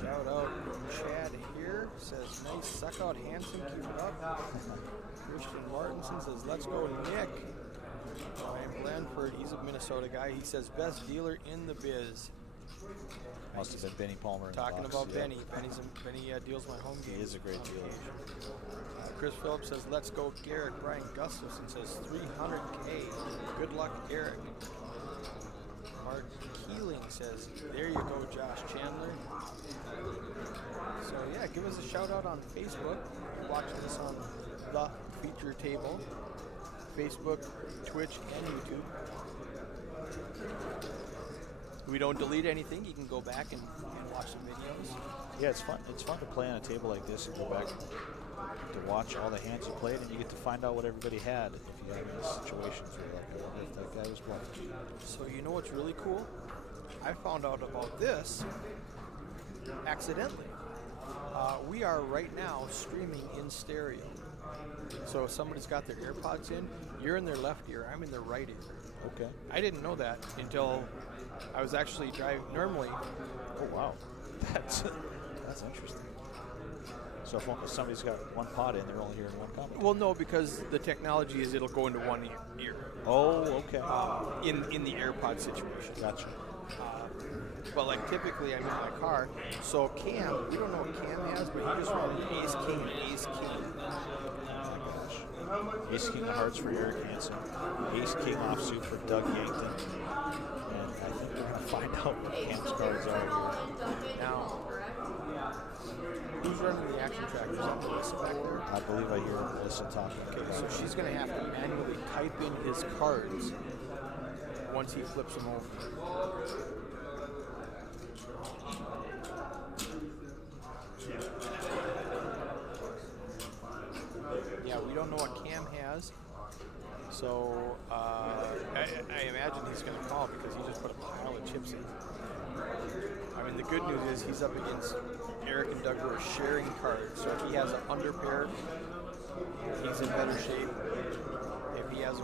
Shout out Chad here, says nice suck out Hanson, keep it up. Christian Martinson says let's go Nick. Ryan Blandford, he's a Minnesota guy, he says best dealer in the biz. Must have been Benny Palmer in Talking the box. about Benny. Benny deals my home game. He is a great dealer. Chris Phillips says let's go Garrett. Brian Gustafson says 300K. Good luck Eric. Mark Keeling says, there you go, Josh Chandler. So yeah, give us a shout out on Facebook. Watch this on the feature table. Facebook, Twitch, and YouTube. We don't delete anything. You can go back and watch some videos. Yeah, it's fun. It's fun to play on a table like this and go back to watch all the hands you played, and you get to find out what everybody had if you have any situations where like, I wonder if that guy was bluffing. So you know what's really cool? I found out about this accidentally. We are right now streaming in stereo. So if somebody's got their AirPods in, you're in their left ear, I'm in their right ear. Okay. I didn't know that until I was actually driving normally. Oh wow, that's interesting. So if somebody's got one pod in, they're only hearing one comment. Well, no, because the technology is it'll go into one ear. Oh, okay. In the AirPod situation. Gotcha. But like typically I'm in my car, so Cam, we don't know what Cam has, but he just runs Ace King and Ace King. Ace King of Hearts for Eric Hansen. Ace King offsuit for Doug Yankton. And I think we're going to find out what Cam's cards are here. Now, who's running the action trackers? Is that Melissa back there? I believe I hear Melissa talking. Okay, so she's going to have to manually type in his cards once he flips them over. Yeah, we don't know what Cam has, so I imagine he's going to call because he just put a pile of chips in. I mean, the good news is he's up against Eric and Doug who are sharing cards, so if he has an under pair, he's in better shape. If he has a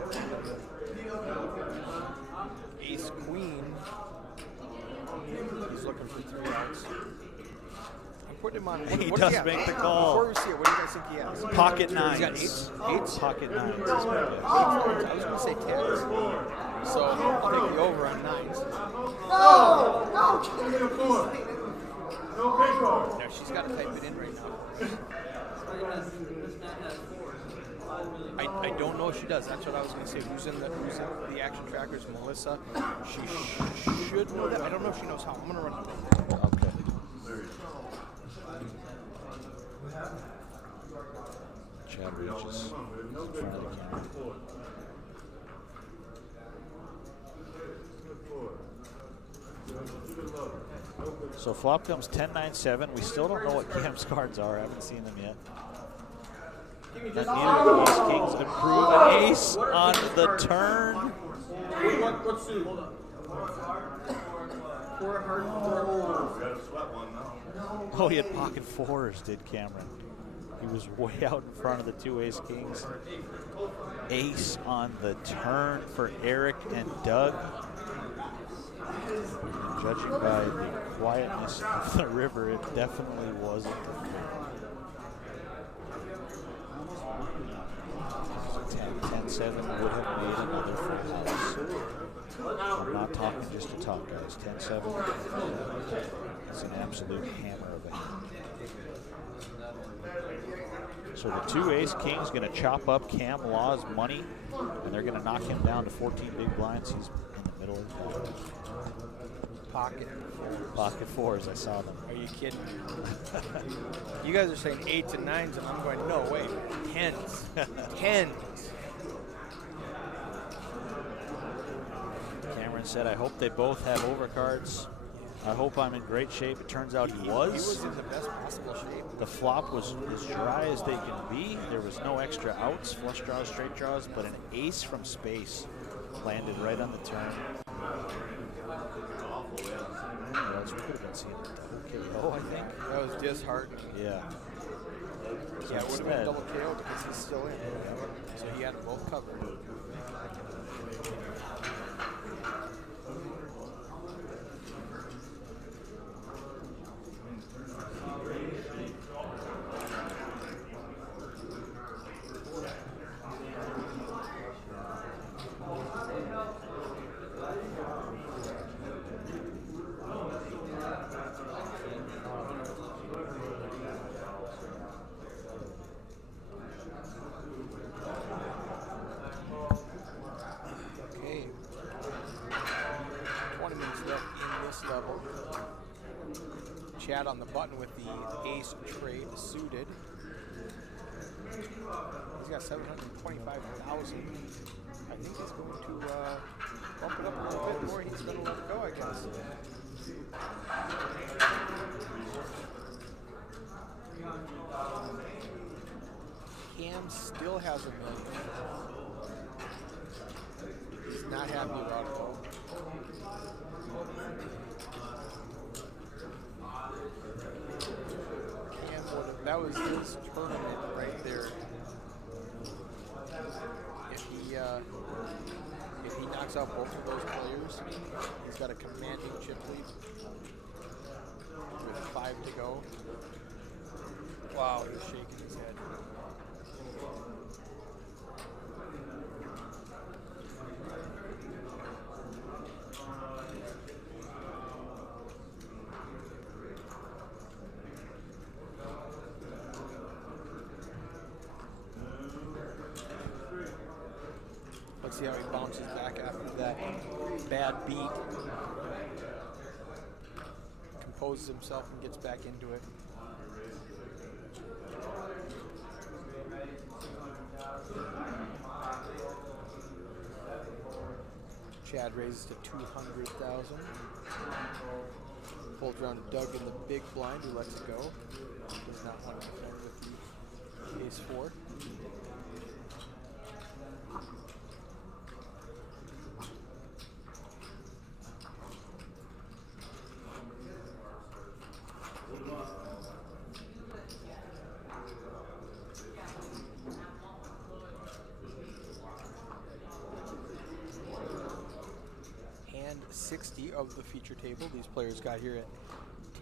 ace queen, he's looking for 3 outs. Put him on. He does make the call. Before we see it, what do you guys think he has? Pocket nines. He's got eights? Pocket nines. I was going to say tens. So I'll take the over on nines. Now she's got to type it in right now. I don't know if she does. That's what I was going to say. Who's in the action trackers? Melissa. She should know that. I don't know if she knows how. I'm going to run it. Okay. Chad reaches in front of the camera. So flop comes 10-9-7. We still don't know what Cam's cards are. I haven't seen them yet. Neither of the Ace Kings improve. An ace on the turn. What's the hold up? Four hard. Oh, he had pocket fours, did Cameron. He was way out in front of the two ace kings. Ace on the turn for Eric and Doug. Judging by the quietness of the river, it definitely wasn't a flip. 10-7 would have made another full house. I'm not talking just to talk, guys. 10-7 is an absolute hammer of a hand. So the two ace kings going to chop up Cam Law's money, and they're going to knock him down to 14 big blinds. He's in the middle of the Pocket fours. pocket fours. I saw them. Are you kidding? You guys are saying 8s and 9s, and I'm going, no, wait, 10s. 10s. Cameron said, I hope they both have overcards. I hope I'm in great shape. It turns out he was. He was in the best possible shape. The flop was as dry as they can be. There was no extra outs, flush draws, straight draws, but an ace from space landed right on the turn. We could have been seeing a double KO, I think. That was disheartening. Yeah. Yeah, it would have been double KO because he's still in. So he had them both covered. Chad on the button with the ace trade suited. He's got 725,000. I think he's going to bump it up a little bit more. He's going to let it go, I guess. Cam still has $1 million. He's not happy about it though. That was his tournament right there. If he knocks out both of those players, he's got a commanding chip lead with 5 to go. Wow, he's shaking his head. Let's see how he bounces back after that bad beat. Composes himself and gets back into it. Chad raises to 200,000. Folds around Doug in the big blind, who lets it go. Does not want to defend with the ace 4. Hand 60 of the feature table. These players got here at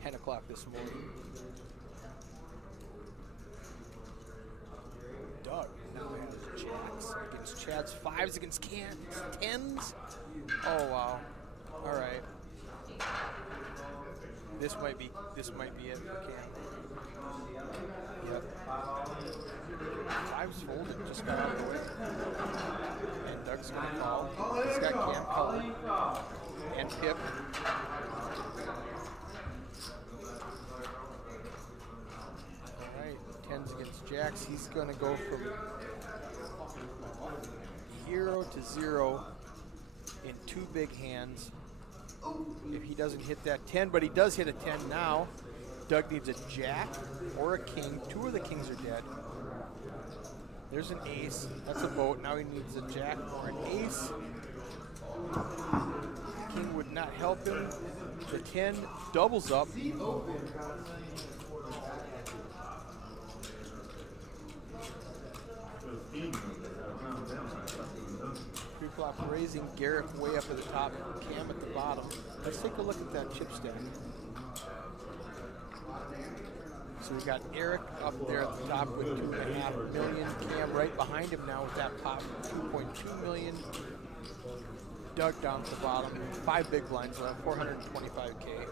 10 o'clock this morning. Doug now has jacks against Chad's 5s against Cam's 10s. Oh wow! All right, this might be it for Cam. Yep. 5's folded, just got out of the way. And Doug's gonna call. He's got Cam calling and Pip. All right, 10s against jacks. He's gonna go from 0 to 0 in 2 big hands. If he doesn't hit that 10, but he does hit a 10 now. Doug needs a jack or a king. 2 of the kings are dead. There's an ace. That's a vote. Now he needs a jack or an ace. King would not help him. The 10 doubles up. flop, raising Garrick way up at the top, Cam at the bottom. Let's take a look at that chip stack. So we got Eric up there at the top with 2.5 million. Cam right behind him now with that pop, 2.2 million. Doug down at the bottom, 5 big blinds left, 425K.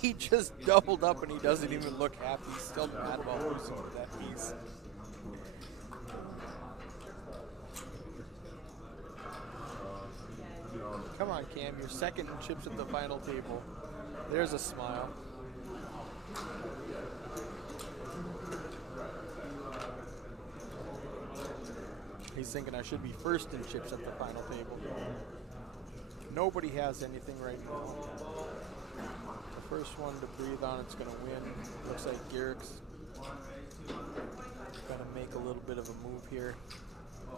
He just doubled up and he doesn't even look happy. He's still mad about losing to that piece. Come on, Cam, you're second in chips at the final table. There's a smile. He's thinking I should be first in chips at the final table. Nobody has anything right now. The first one to breathe on it's going to win. Looks like Garrick's going to make a little bit of a move here,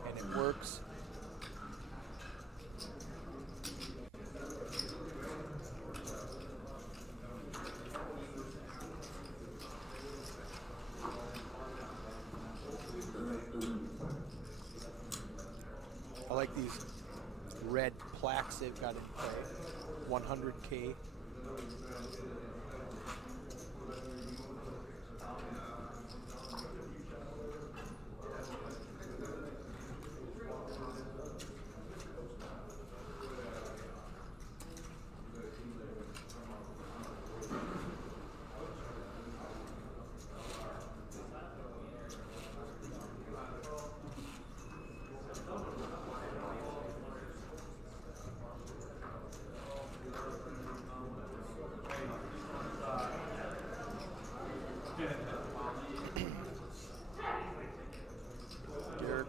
and it works. I like these red plaques they've got in play. 100K.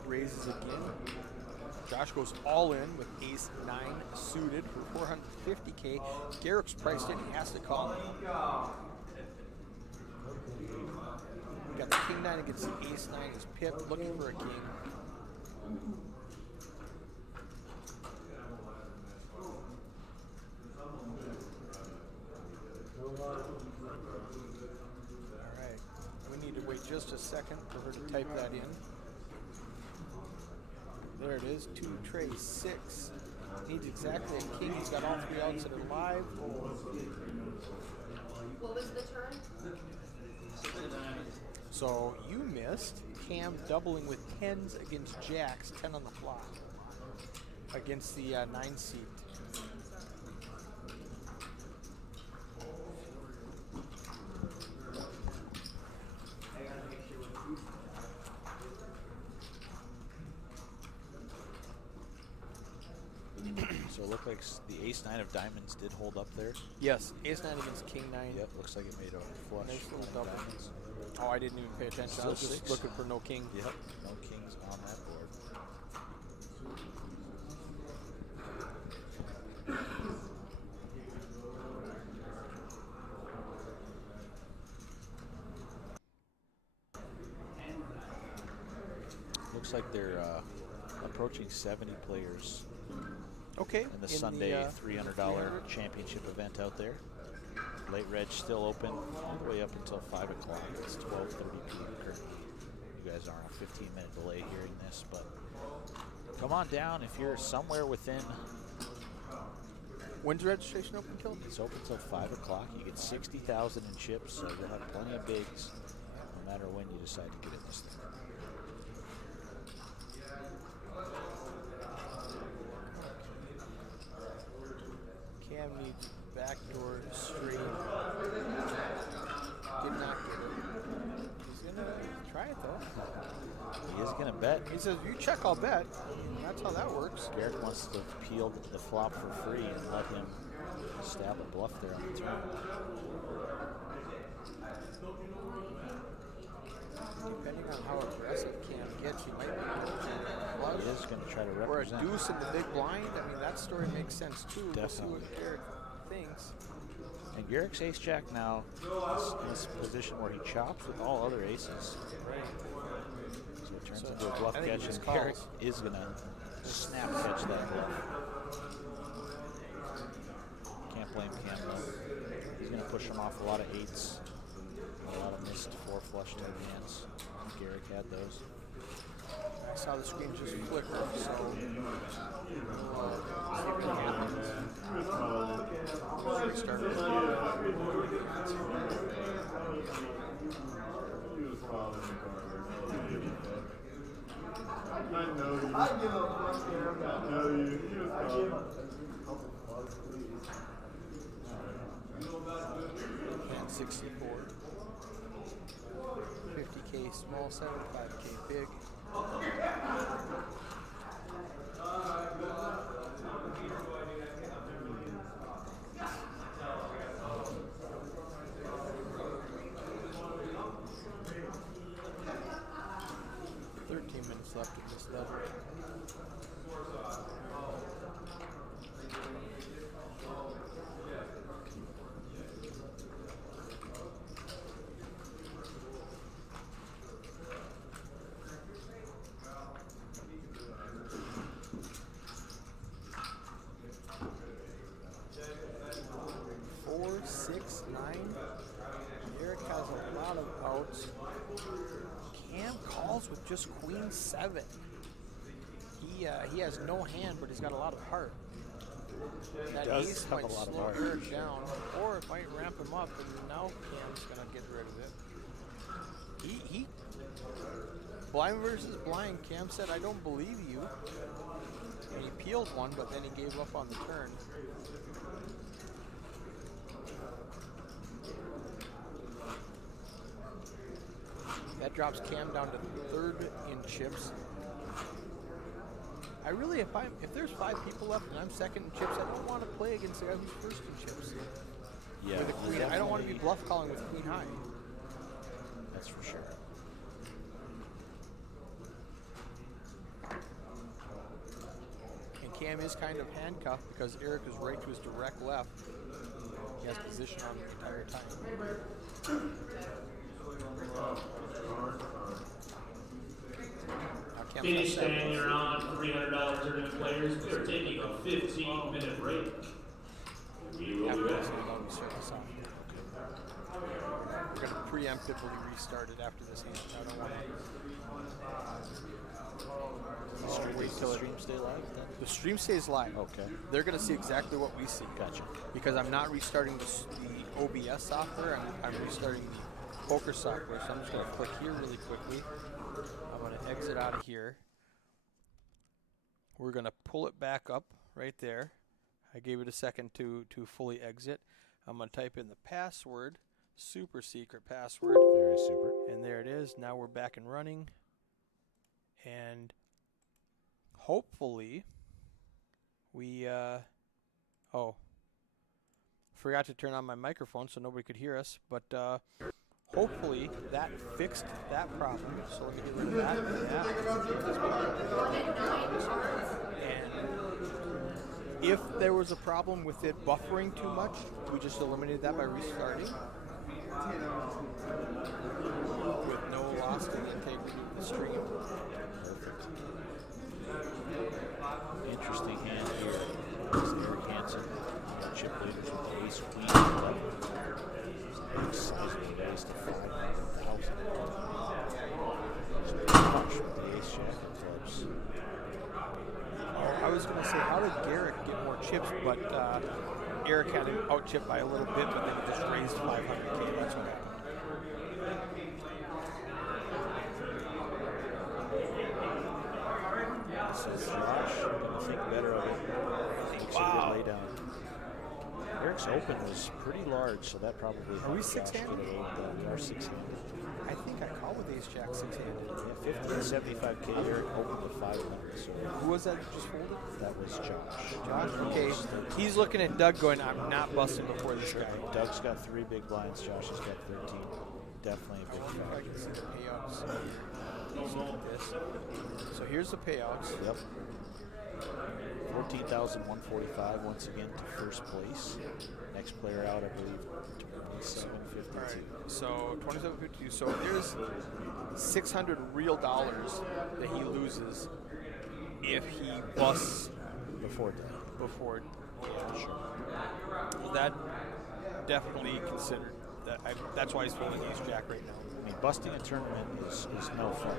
Raises again. Josh goes all in with ace 9 suited for 450K. Garrick's priced in, he has to call. We got the king 9 against the ace 9 is Pip looking for a king. All right, we need to wait just a second for her to type that in. There it is, 2 trays, 6. Needs exactly a king. He's got all 3 outs that are live. What was the turn? So you missed. Cam doubling with 10s against jacks, 10 on the flop. Against the 9 seat. So it looked like the ace 9 of diamonds did hold up there. Yes, ace 9 against king 9. Yep, looks like it made a flush. Nice little nine of double. diamonds. Oh, I didn't even pay attention. I Still was just 6. looking for no king. Yep, no kings on that board. Looks like they're approaching 70 players Okay. in the Sunday $300 championship event out there. Late reg still open all the way up until 5 o'clock. It's 12:30 p.m. currently. You guys are on a 15-minute delay hearing this, but come on down if you're somewhere within. When's registration open till? It's open till 5 o'clock. You get 60,000 in chips, so you'll have plenty of bigs no matter when you decide to get in this thing. Cam needs backdoor straight. Did not get it. He's gonna try it though. He is going to bet. He says, "You check, I'll bet." That's how that works. Garrett wants to peel the flop for free and let him stab a bluff there on the turn. Depending on how aggressive Cam gets, he might be He is going to try to or a represent. deuce in the big blind. I mean, that story makes sense too. We'll see Definitely. what Garrett thinks. And Garrick's ace jack now is in this position where he chops with all other aces. Right. So it turns So into a bluff I think he catch, just and Garrick calls. is going to snap catch that bluff. Can't blame Cam though. push them off a lot of 8s, a lot of missed 4 flush type hands. Garrick had those. I saw the screen just flicker, so restart it. I know you. I give up fuck him. I know you. He was And 64. 50K small 75K big. Minutes left in this level. Four, 6, 9. Eric has a lot of outs. Cam calls with just queen 7. He has no hand, but he's got a lot of heart. That ace might slow Eric down, or it might ramp him up, and now Cam's gonna get rid of it. He blind versus blind. Cam said, "I don't believe you," and he peeled one, but then he gave up on the turn. That drops Cam down to 3rd in chips. I really, if there's 5 people left and I'm 2nd in chips, I don't want to play against the guy who's 1st in chips. Yeah, with a queen, I don't want to be bluff calling with queen high. That's for sure. And Cam is kind of handcuffed because Eric is right to his direct left. He has position on the entire time. Finish stand, you're on $300 tournament players. We are taking a 15-minute break. We will be back. We're going to preemptively restart it after this hand. I don't want to wait till the stream stay live. The stream stays live. Okay. They're going to see exactly what we see. Gotcha. Because I'm not restarting the OBS software. I'm restarting the poker software. So I'm just going to click here really quickly. I'm going to exit out of here. We're going to pull it back up right there. I gave it a second to fully exit. I'm going to type in the password, super secret password. Very super. And there it is. Now we're back and running. And hopefully we, forgot to turn on my microphone so nobody could hear us, but hopefully that fixed that problem. So let me get rid of that. And if there was a problem with it buffering too much, we just eliminated that by restarting. With no loss to the integrity of the stream. Perfect. Interesting hand here. It's Eric Hansen. Chip leaders with the ace queen. Sizable raise to 5,000. Flush with the ace jack of clubs. I was going to say, how did Garrick get more chips? But Eric had him out chipped by a little bit, but then he just raised 500K. That's what happened. This is Josh. Going to think better of it. Takes a good lay down. Eric's open was pretty large, so that probably Are we helped Josh get six-handed? it over. We are 6-handed. I think I called with ace jack 6-handed. Yeah, 50 and 75K. Eric opened with 500. So Who was that just folded? that was Josh. Josh? Okay. He's looking at Doug going, I'm not busting before this guy. Doug's got 3 big blinds. Josh has got 13. Definitely a big I factor. can see the payouts. Let's look at this. So here's the payouts. Yep. 14,145 once again to first place. Next player out, I believe, 27.52. All right. So 27.52. So there's $600 real dollars that he loses if he busts Before that. before. Sure. Well, that definitely considered. That's why he's folding ace jack right now. I mean, busting a tournament is no fun.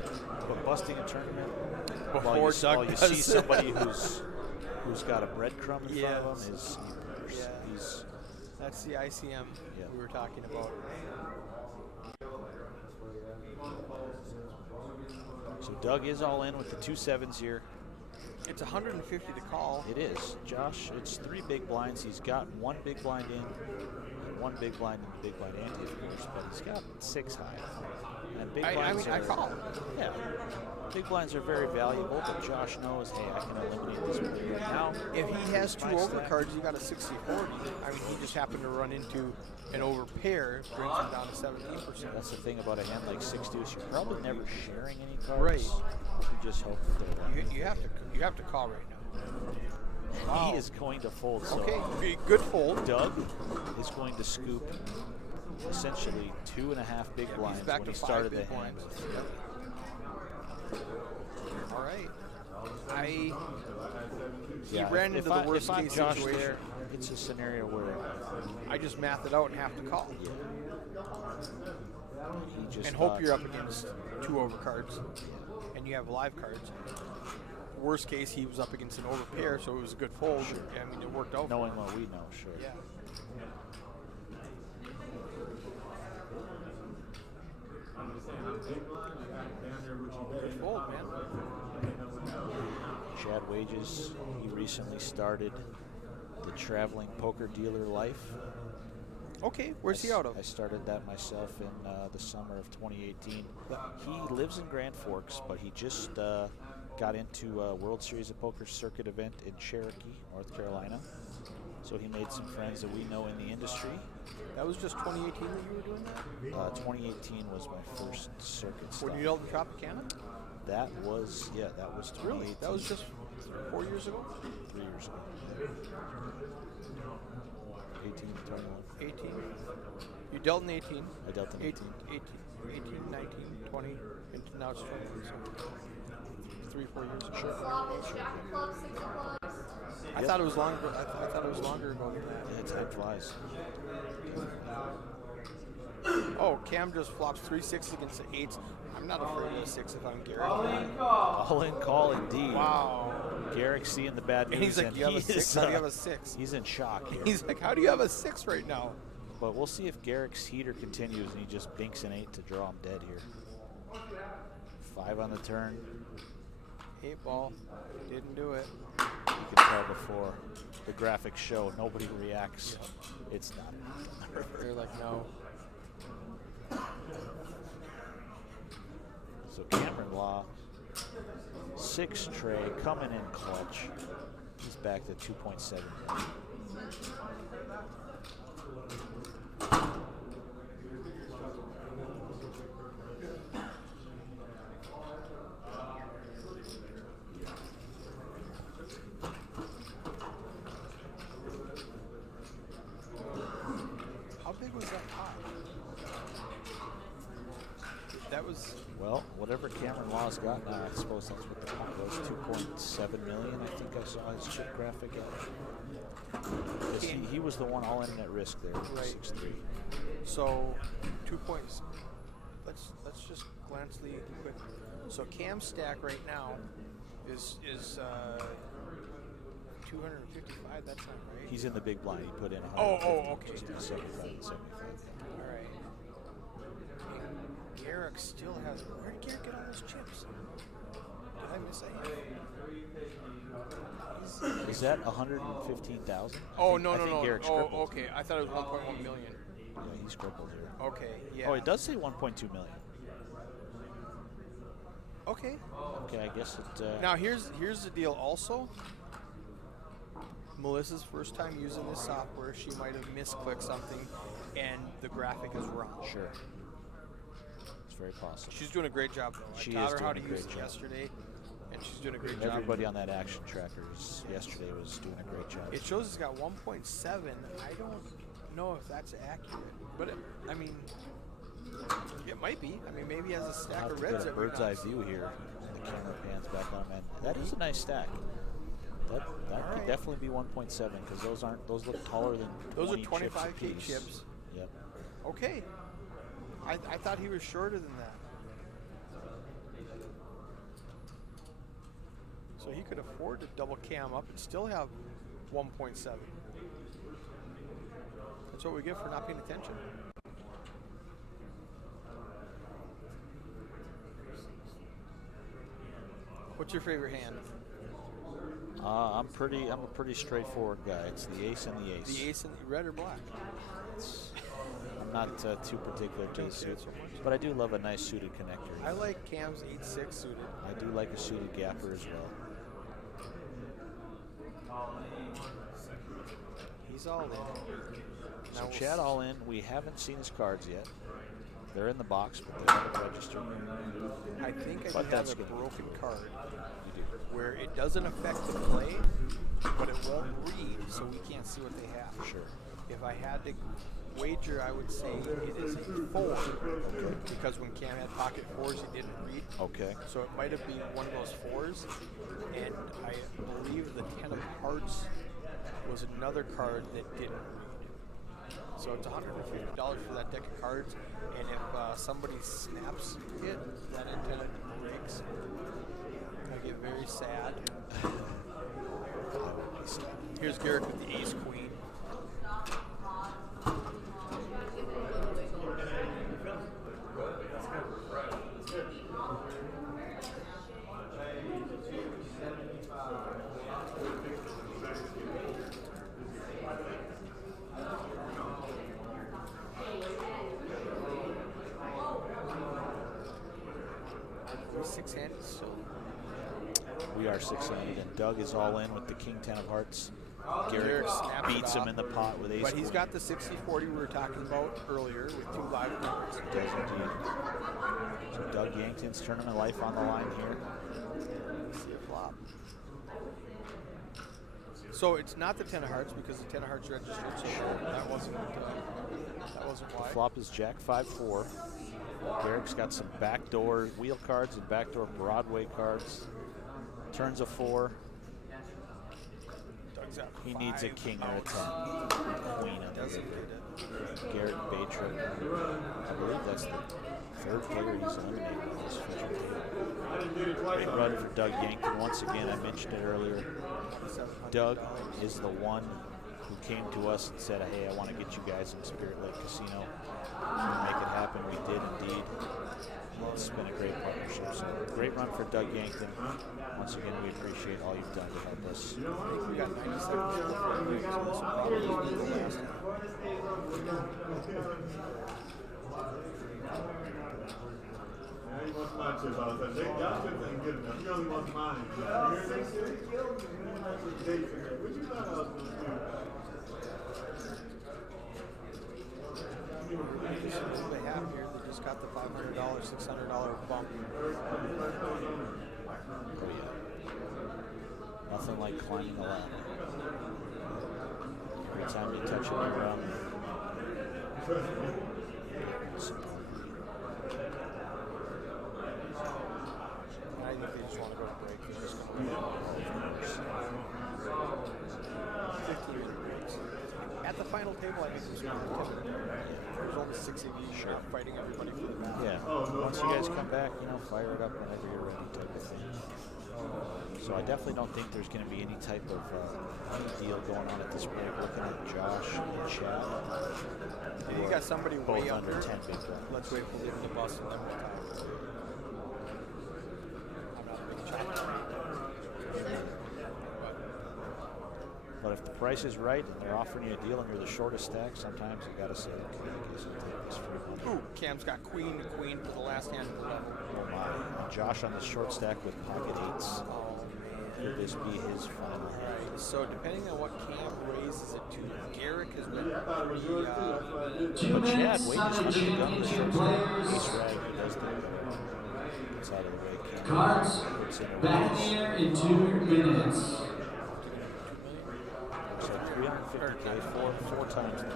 But busting a tournament Before while you Doug see does. somebody who's got a breadcrumb in front of him is he's That's the ICM we were talking about. So Doug is all in with the 2 7s here. It's 150 to call. It is. Josh, it's 3 big blinds. He's got 1 big blind in, and 1 big blind in the big blind ante, of course, but he's got 6 high. And big blinds I call. Yeah. Big blinds are very valuable, but Josh knows, hey, I can eliminate this play right now. If he has 2 My overcards, he got a 60-40. I mean, he just happened to run into an overpair, brings him down to 17%. That's the thing about a hand like 6 deuce. You're probably never sharing any cards. Right. You just hope that they're You have to call right now. Wow. He is going to fold. So Okay, good fold. Doug is going to scoop essentially 2.5 big blinds he's back when to he 5 started big the hand. blinds. Yep. All right. He ran into the worst case Josh situation. there, it's a scenario where I just math it out and have to call. he just And hope you're up against 2 overcards and you have live cards. Worst case, he was up against an overpair, so it was a good fold. Sure. I mean, it worked out. knowing what we know, sure. Yeah. Good fold, man. Chad Wages, he recently started the traveling poker dealer life. Okay, where's he out of? I started that myself in the summer of 2018. He lives in Grand Forks, but he just got into a World Series of Poker circuit event in Cherokee, North Carolina. So he made some friends that we know in the industry. That was just 2018 that you were doing that? 2018 was my first circuit stop. When you dealt in Tropicana? That was 2018. Really? That was just 4 years ago? 3 years ago. 18, 21. 18. You dealt in 18. I dealt in 18. 18, 19, 20, and now it's 20. So 3-4 years. Sure. Flop is jack of clubs, 6 of clubs. I thought it was longer. I thought it was longer ago than that. Yeah, time flies. Oh, Cam just flops 3 6s against the 8s. I'm not afraid of a 6 if I'm Garrett. All in call indeed. Wow. Garrick seeing the bad news. And he's like, you have a 6? How do you have a 6? He's in shock here. He's like, how do you have a 6 right now? But we'll see if Garrick's heater continues and he just binks an 8 to draw him dead here. 5 on the turn. 8 ball. Didn't do it. You can tell before the graphics show, nobody reacts. It's not. They're like, no. So Cameron Law, 6 tray, coming in clutch. He's back to 2.7. How big was that pot? That was... Well, whatever Cameron Law's got now, I suppose that's what the pot was. 2.7 million, I think I saw his chip graphic at. He was the one all in at risk there, Right. 6-3. So, 2 points. Let's just glance the quick. So Cam's stack right now is 255. That's not right. He's in the big blind. He put in 100. Oh, okay. Just 75 and 75. All right. Garrick still has. Where did Garrick get all those chips? Did I miss anything? Is that 115,000? Oh, I think no. Garrick's Oh, crippled. okay. I thought it was 1.1 million. Yeah, he's crippled here. Okay, yeah. Oh, it does say 1.2 million. Okay. Okay, I guess it. Now here's the deal. Also, Melissa's first time using this software. She might have misclicked something, and the graphic is wrong. Sure. It's very possible. She's doing a great job. She I taught is her how to doing a use great it job. yesterday, and she's doing a great job. Everybody on that action trackers yesterday was doing a great job. It shows it's got 1.7. I don't know if that's accurate, but I mean, it might be. I mean, maybe has a I'll stack have of to get reds a that we're bird's not eye view here. The camera pans back on him, and that is a nice stack. That could definitely be 1.7 because those look taller than Those are 20 chips 25K apiece. chips. Yep. Okay. I thought he was shorter than that. So he could afford to double cam up and still have 1.7. That's what we get for not paying attention. What's your favorite hand? I'm a pretty straightforward guy. It's the ace and the ace. The ace and the red or black? I'm not too particular to the suits, but I do love a nice suited connector. I like Cam's 8-6 suited. I do like a suited gapper as well. He's all in. So Chad all in. We haven't seen his cards yet. They're in the box, but they haven't registered. I think I But have a good. broken card You do. where it doesn't affect the play, but it won't read, so we can't see what they have. Sure. If I had to wager, I would say it is a 4. Okay. Because when Cam had pocket 4s, he didn't read. Okay. So it might have been one of those 4s. And I believe the 10 of hearts was another card that didn't read. So it's $150 for that deck of cards. And if somebody snaps it, that antenna breaks. I get very sad. Here's Garrett with the ace queen. Six-handed, so We are 6-handed, and Doug is all in with the king 10 of hearts. Garrett snaps it beats him off. in the pot with ace But he's queen. got the 60-40 we were talking about earlier with 2 live numbers. Does indeed. So Doug Yankton's tournament life on the line here. See a flop. So it's not the 10 of hearts because the 10 of hearts registered. So that wasn't why. Flop is Jack 5-4. Garrick's got some backdoor wheel cards and backdoor Broadway cards. Turns a 4. Doug's got He needs a 5 king or a outs. 10. Queen under Doesn't here. get it. Garrett Baytrip. I believe that's the 3rd player he's eliminated on this official table. Great run for Doug Yankton. Once again, I mentioned it earlier. Doug is the one who came to us and said, hey, I want to get you guys in Spirit Lake Casino. We'll make it happen. We did indeed. It's been a great partnership. So great run for Doug Yankton. Once again, we appreciate all you've done to help us. We got 97 people for the week, so this will probably be the last time. He wants my chip all the time. Y'all chips ain't good enough. He only wants mine. You hear that shit? What you thought I was going to do? What they have here, they just got the $500, $600 bump. Oh, yeah. Nothing like climbing a ladder. Every time you touch it, you're around. I think they just want to go to break. They're just going to 15-minute breaks. At the final table, I think there's going to be 10 minutes. There's only 6 of you. You're not fighting everybody for the battle. Yeah. Once you guys come back, fire it up whenever you're ready type of thing. So I definitely don't think there's going to be any type of deal going on at this break. Looking at Josh and Chad. If you got somebody both way under under, 10 big blinds. let's wait for leaving the bus and then we'll talk. I'm not a big chocolate. But if the price is right and they're offering you a deal and you're the shortest stack, sometimes you got to say, okay, I guess I'll take this free money. Ooh, Cam's got queen to queen for the last hand of the level. Oh my. And Josh on the short stack with pocket 8s. Could this be his final hand? Alright, so depending on what Cam raises it to, Garrick has been pretty, But Chad, wait, just under the gun with the short stack. Ace rag, he does the it's out of the way. Cam Cards puts in a back in raise. the air in 2 minutes. So 350K, four times the bid.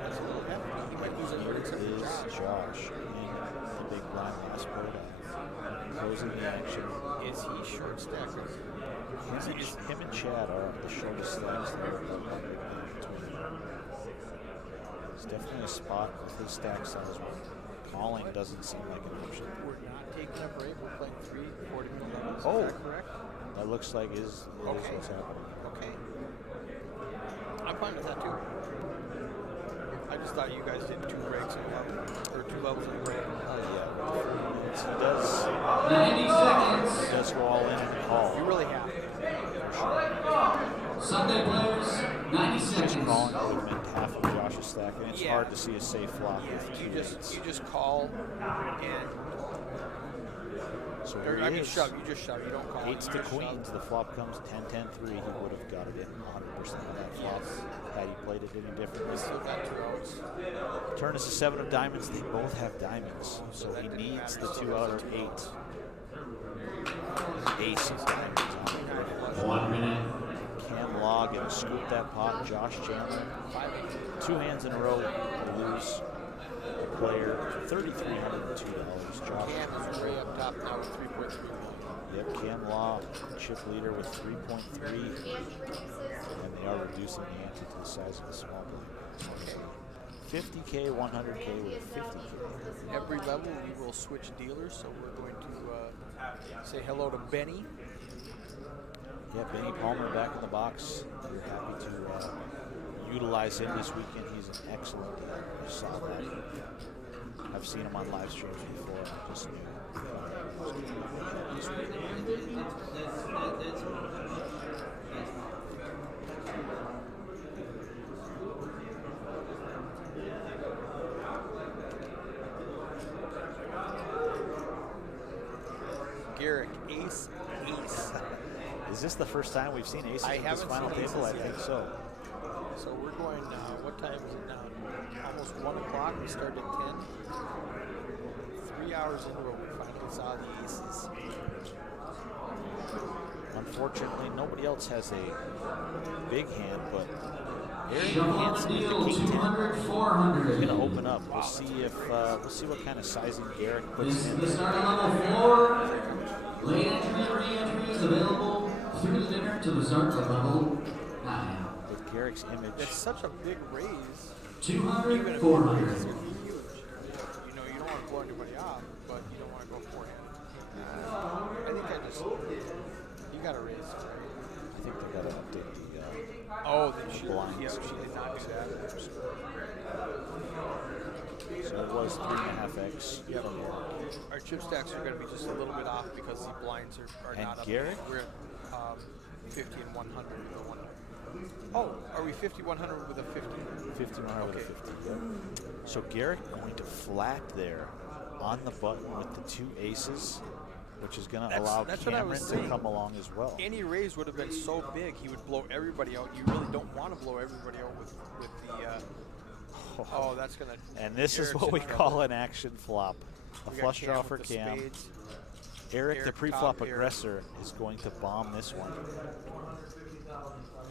that's a little hefty. He might lose everybody except for Is Josh. Josh in the big blind last board? closing the action. Is he short stacker? Him and Chad are the shortest stacks there. It's definitely a spot with his stack size. Calling doesn't seem like an option. We're not taking a break. We're playing 3 40-minute levels. Oh. Is that correct? That looks like is what's happening. Okay. I'm fine with that too. I just thought you guys did 2 breaks in a level, or 2 levels in a break. Yeah. He does. 90 seconds. He does go all in and call. You really have. Sunday players, 90 seconds. Just calling would have meant half of Josh's stack, and it's Yeah. hard to see a safe flop with Yeah, 2 you just call and So or, here I he mean is. shove. You just shove. You don't call. Eights you to just queens. shove. The flop comes 10-10-3. He would have got it in 100% of that flop had he played it any differently. Still got 2 outs. Turn is a 7 of diamonds. They both have diamonds, so he needs the 2 out of 8. Ace of diamonds on it. 1 minute. Cam Law gonna scoop that pot. Josh Chandler, 2 hands in a row to lose. Player $3,302. Josh. Cam is way up top now with 3.3 million. Yep, Cam Law, chip leader with 3.3, Ante reduces. and they are reducing the ante to the size of the small blind. 50K, 100K with 50K. Every level we will switch dealers, so we're going to say hello to Benny. Yeah, Benny Palmer back in the box. We're happy to utilize him this weekend. He's an excellent dealer. I saw that. I've seen him on live streams before. I just knew. Garrick, ace. Is this the first time we've seen aces I at this haven't final seen table? I aces think yet. so. So we're going, what time is it now? Almost 1 o'clock. We started at 10. 3 hours into it, we finally saw the aces. Unfortunately, nobody else has a big hand, but Eric Shuffle the Hansen with deal, the King 10 200, is 400. going to open up. We'll see if we'll see what kind of sizing Garrick puts This is in. the start of level 4. Late entry and re-entry is available through the dinner to the start of level 9. With Garrick's image, It's such a big raise. 200, Even if 400. it's huge. You know, you don't want to blow anybody off, but you don't want to go forehand. I think you got to raise. I think they got to update the Oh, then she, blinds. yeah, she did not do that. So it was 3.5x. Yep. Our chip stacks are going to be just a little bit off because the blinds are And not up. Garrick? We're at 50 and 100 with a 100. Oh, are we 50, 100 with a 50? 5100 with a Okay. 50. Yep. So Garrick going to flat there on the button with the 2 aces, which is going to allow that's what I Cameron was to saying. come along as well. Any raise would have been so big, he would blow everybody out. You really don't want to blow everybody out with the. Oh, that's going to. And this is what we call an action flop. A flush draw for Cam. Eric, the Eric pre-flop top pair. aggressor, is going to bomb this one.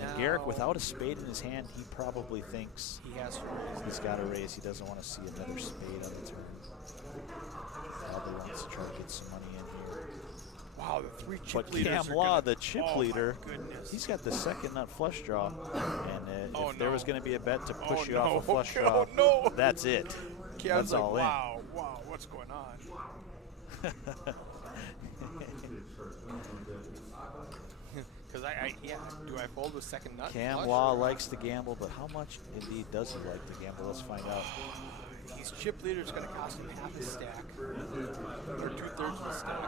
And Garrick, without a spade in his hand, he probably thinks He has to raise. he's got to raise. He doesn't want to see another spade on the turn. Probably wants to try to get some money in here. Wow, the 3 chip But leaders Cam are Law, gonna, the chip oh leader, my goodness. he's got the second nut flush draw. And Oh, if there was no. going to be a bet to push Oh, you off a no. flush Oh, draw, no. that's it. Cam's That's like, all wow, what's going on? Because do I fold with second nut? Cam flush Law or- likes to gamble, but how much indeed does he like to gamble? Let's find out. These chip leaders going to cost him half his stack, or 2/3 of the stack.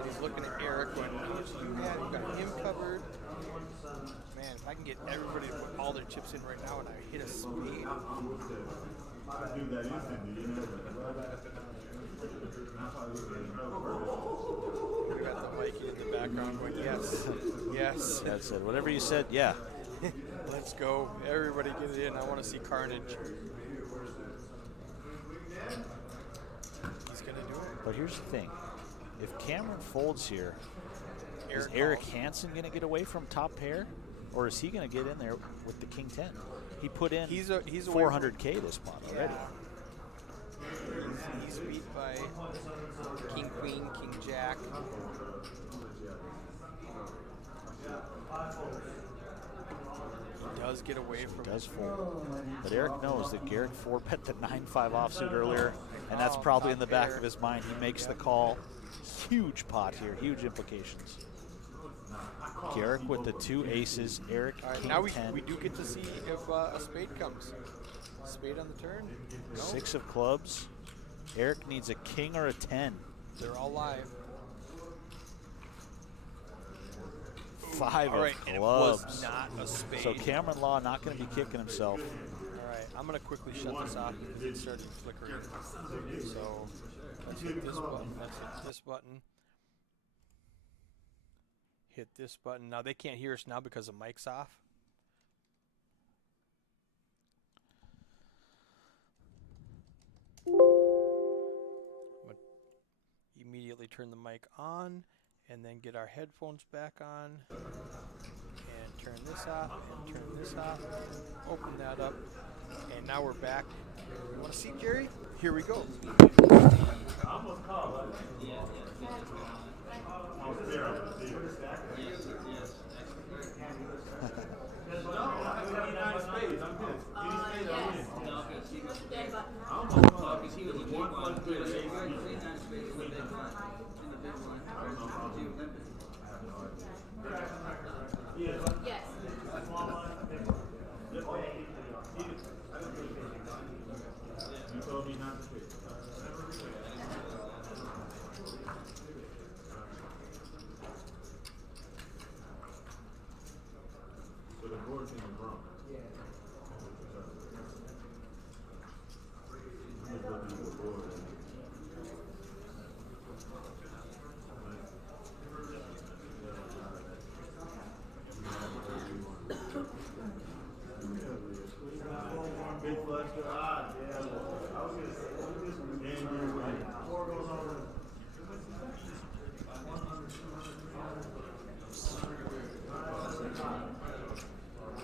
And he's looking at Eric going, "What else do you have? You got him covered." Man, if I can get everybody to put all their chips in right now and I hit a spade. Do that instantly, you know. We got the Mikey in the background going, yes, yes. That's it. Whatever you said, yeah. Let's go. Everybody get it in. I want to see carnage. He's going to do it. But here's the thing. If Cameron folds here, is Eric Eric calls. Hansen going to get away from top pair? Or is he going to get in there with the King 10? He put in He's a 400K this pot already. Yeah. He's beat by King Queen, King Jack. He does get away from Does fold. But Eric knows that Garrick 4-bet the 9-5 offsuit earlier, and that's probably in the back of his mind. He makes the call. Huge pot here, huge implications. Garrick with the 2 aces, Eric king now 10. we do get to see if a spade comes. Spade on the turn? No. 6 of clubs. Eric needs a king or a 10. They're all live. 5 All right, of and it clubs. was not a spade. So Cameron Law not going to be kicking himself. All right, I'm going to quickly shut this off because it's starting flickering. So let's hit this button. Let's hit this button. Hit this button. Now they can't hear us now because the mic's off. I'm going to immediately turn the mic on and then get our headphones back on and turn this off and turn this off. Open that up. And now we're back. You want to see, Jerry? Here we go. Yes. You told me not to pick. So the board team is wrong. Big flush. Ah, yeah. I was gonna say, and you're right. 4 goes over.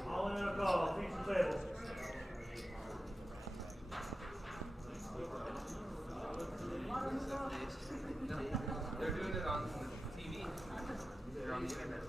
All in a call. Feature table. They're doing it on TV. They're on the internet.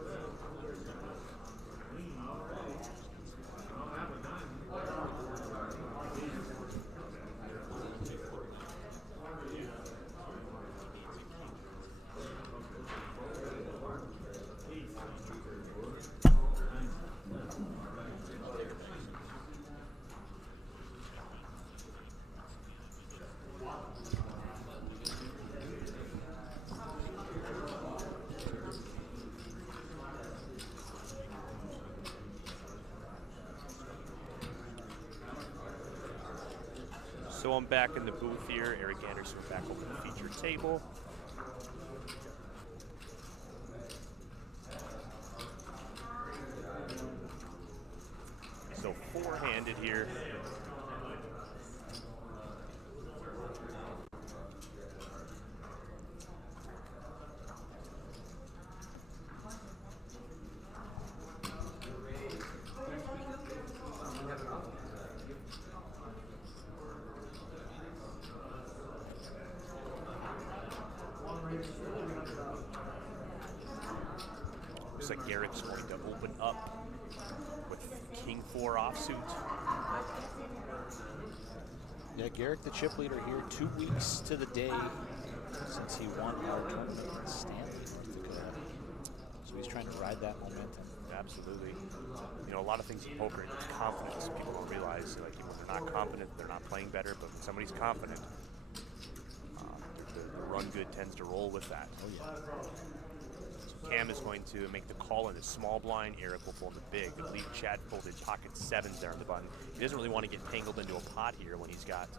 So I'm back in the booth here. Eric Anderson back over the feature table. So 4-handed here. Looks like Garrick's going to open up with King 4 offsuit. Yeah, Garrick the chip leader here, 2 weeks to the day since he won our tournament in Stanley, North Dakota. So he's trying to ride that momentum. Absolutely. You know, a lot of things in poker, it's confidence. People don't realize, like, when they're not confident, they're not playing better. But when somebody's confident, the run good tends to roll with that. Oh, yeah. So Cam is going to make the call in the small blind. Eric will fold the big. I believe Chad folded pocket 7s there on the button. He doesn't really want to get tangled into a pot here when he's got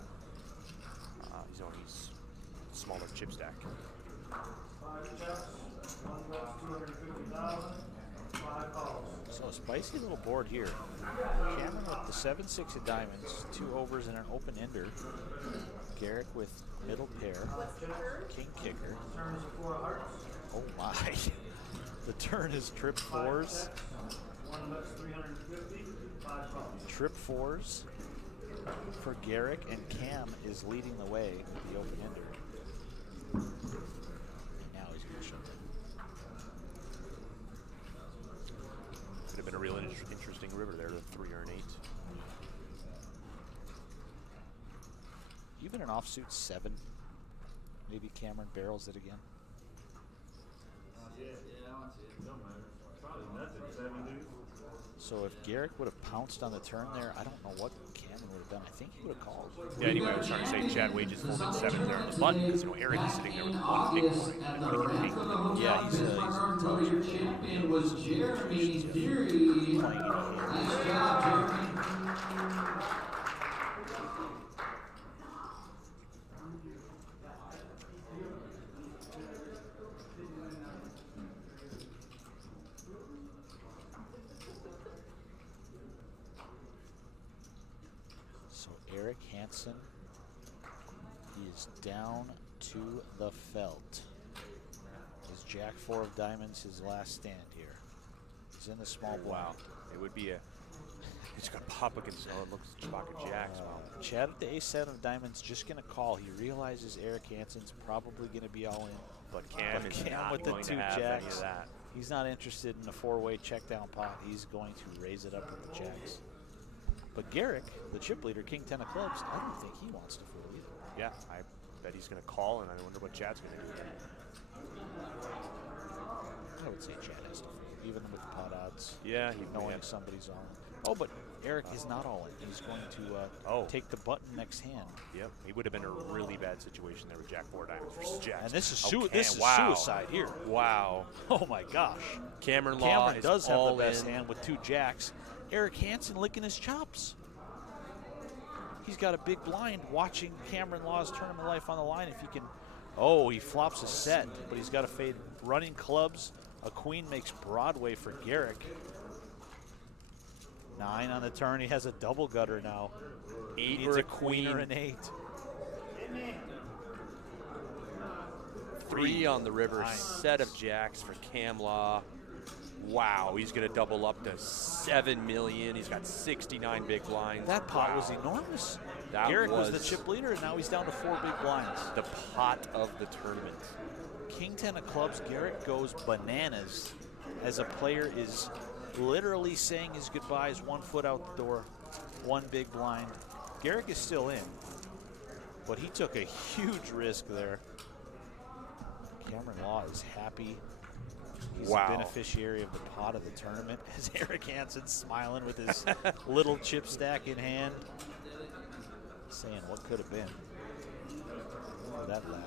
he's on his smaller chip stack. 5 checks. 1 bets, 250,000. 5 calls. So a spicy little board here. Cameron with the 7-6 of diamonds, 2 overs and an open ender. Garrick with middle pair, king kicker. Turn is a 4 of hearts. Oh my. The turn is trip 4s. 1 bets, 350. 5 calls. Trip 4s. for Garrick, and Cam is leading the way with the open-ender. And now he's going to shut down. Could have been a real interesting river there, the 3 or an 8. You've been an offsuit 7. Maybe Cameron barrels it again. So if Garrick would have pounced on the turn there, I don't know what Cameron would have done. I think he would have called. Yeah, anyway, I was trying to say Chad Wages folded 7 there on the button because, you know, Eric is sitting there with 1 big blind. Yeah, he's Your champion was Jeremy Deary. Nice job, Jeremy. Eric Hansen, he is down to the felt. Is Jack 4 of diamonds his last stand here? He's in the small blind. Wow, it would be a. It's gonna pop against. Oh, it looks Chewbacca Jacks. Wow. Chad at the A7 of diamonds just gonna call. He realizes Eric Hansen's probably gonna be all in. But Cam is not with the going 2 to have jacks. any of that. He's not interested in a 4-way check down pot. He's going to raise it up with the jacks. But Garrick, the chip leader, King 10 of clubs, I don't think he wants to fold either. Yeah, I bet he's going to call, and I wonder what Chad's going to do. I would say Chad has to fold, even with the pot odds. Yeah, he knowing somebody's all in. Oh, but Eric is not all in. He's going to take the button next hand. Yep, he would have been in a really bad situation there with Jack 4 diamonds versus Jacks. And this is, wow. suicide here. Wow. Oh my gosh. Cameron does have the all best in. hand with 2 jacks. Eric Hansen licking his chops. He's got a big blind watching Cameron Law's tournament life on the line. If he can, he flops a set, but he's got to fade running clubs. A queen makes Broadway for Garrick. 9 on the turn. He has a double gutter now. 8 needs or a queen or an 8. 3 on the river. Nice. Set of jacks for Cam Law. Wow, he's going to double up to 7 million. He's got 69 big blinds. That pot was enormous. That Garrick was the chip leader, and now he's down to 4 big blinds. The pot of the tournament. King 10 of clubs, Garrick goes bananas as a player is literally saying his goodbyes, 1 foot out the door, 1 big blind. Garrick is still in, but he took a huge risk there. Cameron Law is happy. He's the beneficiary of the pot of the tournament as Eric Hansen's smiling with his little chip stack in hand, saying what could have been. Look at that ladder.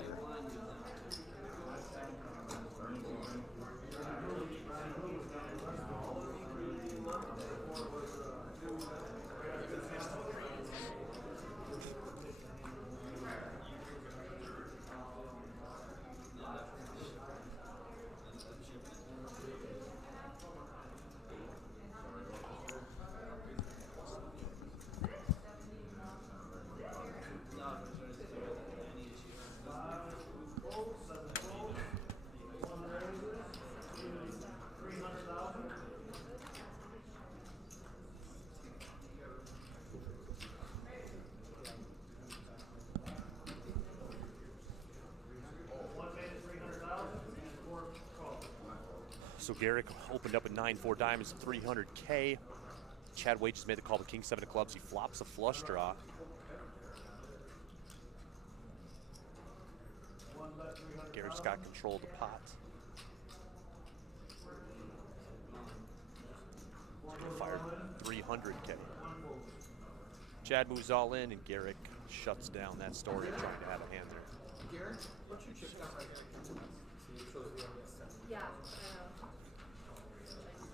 So Garrick opened up with 9-4 diamonds, 300K. Chad Wages made the call with King 7 of clubs. He flops a flush draw. Garrick's got control of the pot. Fired 300K. Chad moves all in, and Garrick shuts down that story, trying to have a hand there. Garrett, what's your chip count right here? Yeah,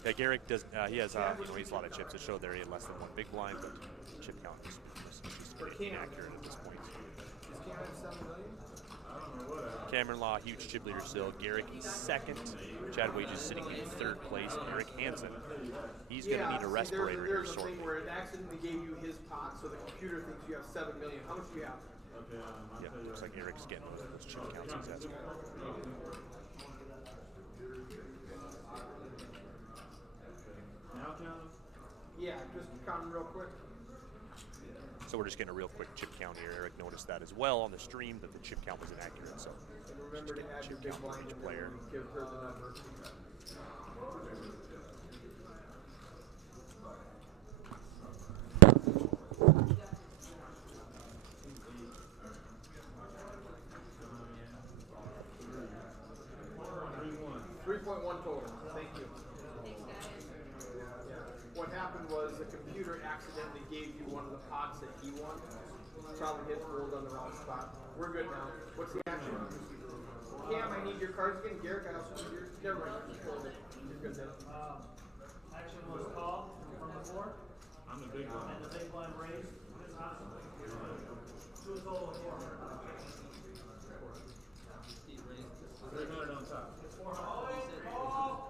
Yeah, Garrick does. He has he has a lot of chips. It showed there he had less than 1 big blind, but chip count is pretty inaccurate at this point. Is Cam at 7 million? Cameron Law, huge chip leader still. Garrick in 2nd. Chad Wages sitting in 3rd place. Eric Hansen, he's going to need a respirator here There's a shortly. thing where it accidentally gave you his pot, so the computer thinks you have 7 million. How much do you have? Yeah, looks like Eric's getting those chip counts he's asking. Yeah, just count them real quick. So So we're just getting a real quick chip count here. Eric noticed that as well on the stream, that the chip count was inaccurate. So Remember to add your big blind in there when you give her the number. 3.1 total. Thank you. Thanks, guys. What happened was the computer accidentally gave you one of the pots that he won. Probably hit gold on the wrong spot. We're good now. What's the action? Cam, I need your cards again. Garrick, I also need yours. Never mind. Just close it. You're good then. Action was called from the floor. I'm the big one. And the big blind raised. It's awesome. Two total of 400. 300 on top. It's 400.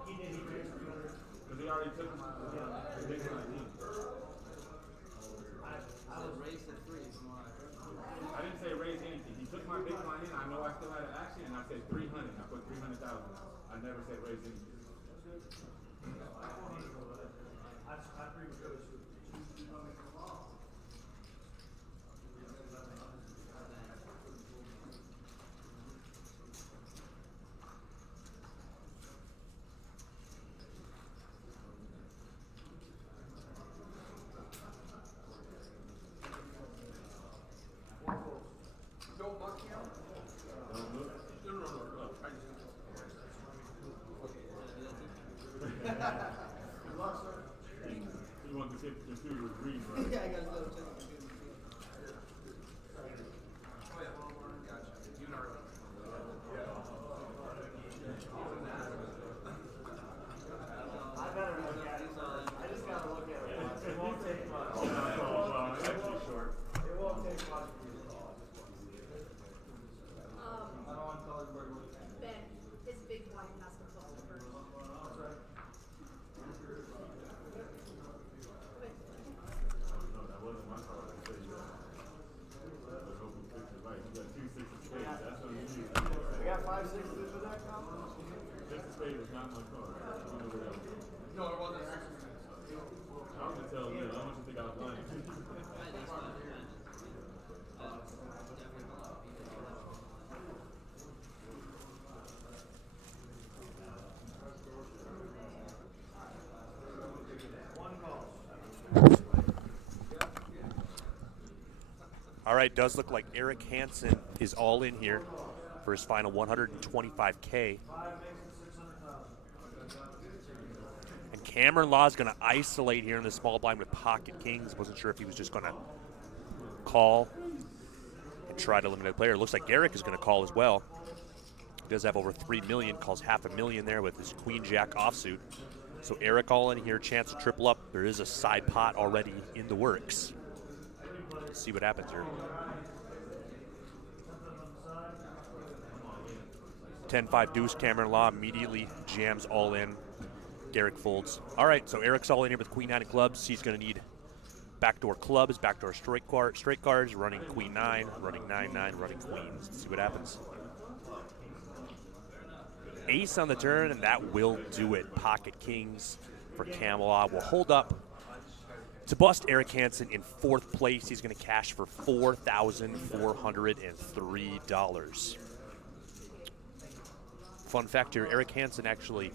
He did. He raised 300. Because he already took the big one. I was raised at 3. I didn't say raise anything. He took my big line in. I know I still had an action, and I said 300. I put 300,000. I never said raise anything. I agree with those. Don't look, Cam. Don't look. No. I just. He wanted to see if the computer was reading right. Yeah, I got to double check the computer. Oh, yeah. Gotcha. You know. I better look at it. I just gotta look at it. It won't take much. That's short. It won't take much for you to call. I don't want to tell everybody what it's. Ben, his big blind has to close it first. That's right. No, that wasn't my call. I said you got. Let's hope we fix it right. You got 2 6 of spades. That's what you need. We got 5 6s with that count? 6 of spades was not my card. You know what else? No, it wasn't. I was gonna tell you. I want you to think I was lying. All right, does look like Eric Hansen is all in here for his final 125K. And Cameron Law is going to isolate here in the small blind with pocket kings. Wasn't sure if he was just going to call and try to eliminate the player. It looks like Garrick is going to call as well. He does have over 3 million, calls $500,000 there with his queen jack offsuit. So Eric all in here, chance to triple up. There is a side pot already in the works. Let's see what happens here. 10-5 deuce, Cameron Law immediately jams all in. Garrick folds. All right, so Eric's all in here with queen 9 of clubs. He's going to need backdoor clubs, backdoor straight cards, running queen 9, running 9-9, running queens. Let's see what happens. Ace on the turn, and that will do it. Pocket kings for Camelot will hold up to bust Eric Hansen in 4th place. He's going to cash for $4,403. Fun fact here, Eric Hansen actually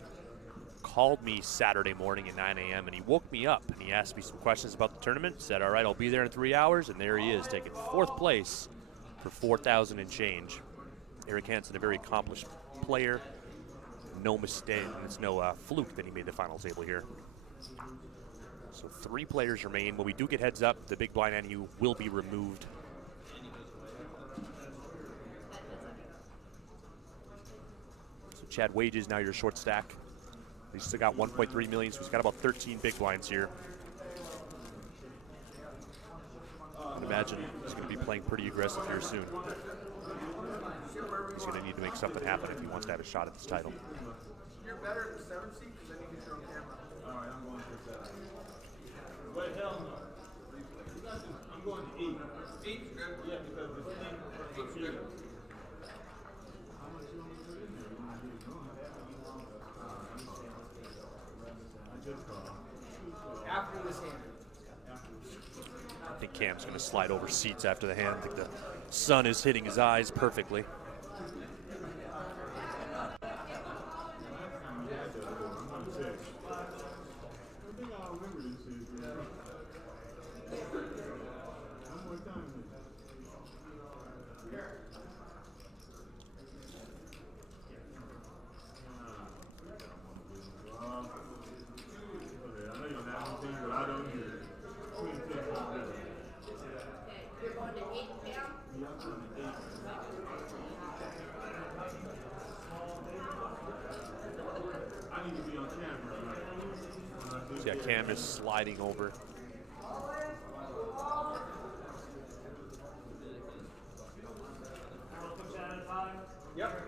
called me Saturday morning at 9 a.m. and he woke me up and he asked me some questions about the tournament. Said, all right, I'll be there in 3 hours. And there he is, taking 4th place for $4,000 and change. Eric Hansen, a very accomplished player. No mistake, it's no fluke that he made the final table here. So 3 players remain. When we do get heads up, the big blind NU will be removed. So Chad Wages, now your short stack. He's still got 1.3 million, so he's got about 13 big blinds here. I would imagine he's going to be playing pretty aggressive here soon. He's going to need to make something happen if he wants to have a shot at this title. You're better at the 7 seat because then you get your own camera. All right, I'm going to 7. Wait, hell no. I'm going to 8. 8's good. Yeah, because the thing. 8's good. How much you want to put in there? I just called. After this hand. After. think Cam's going to slide over seats after the hand. I think the sun is hitting his eyes perfectly. You're going to 8 Cam? I need to be on camera. So yeah, Cam is sliding over. Yep.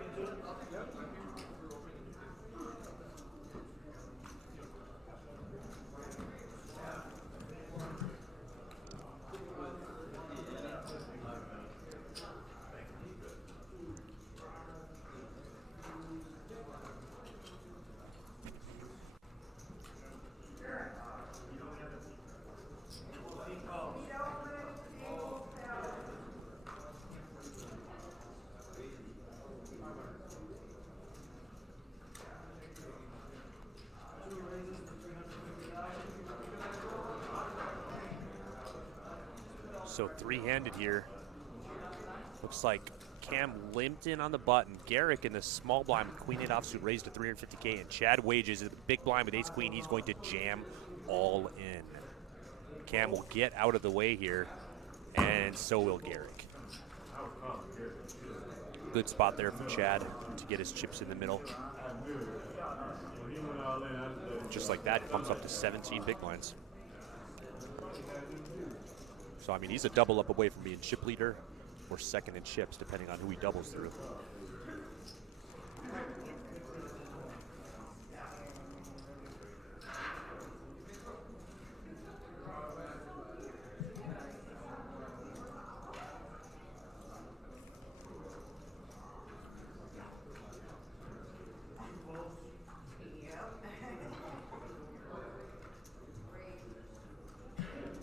So three-handed here. Looks like Cam limped in on the button. Garrick in the small blind with queen eight offsuit raised to 350K, and Chad Wages in the big blind with ace queen. He's going to jam all in. Cam will get out of the way here, and so will Garrick. Good spot there for Chad to get his chips in the middle. Just like that, it comes up to 17 big blinds. So, I mean, he's a double up away from being chip leader or second in chips, depending on who he doubles through.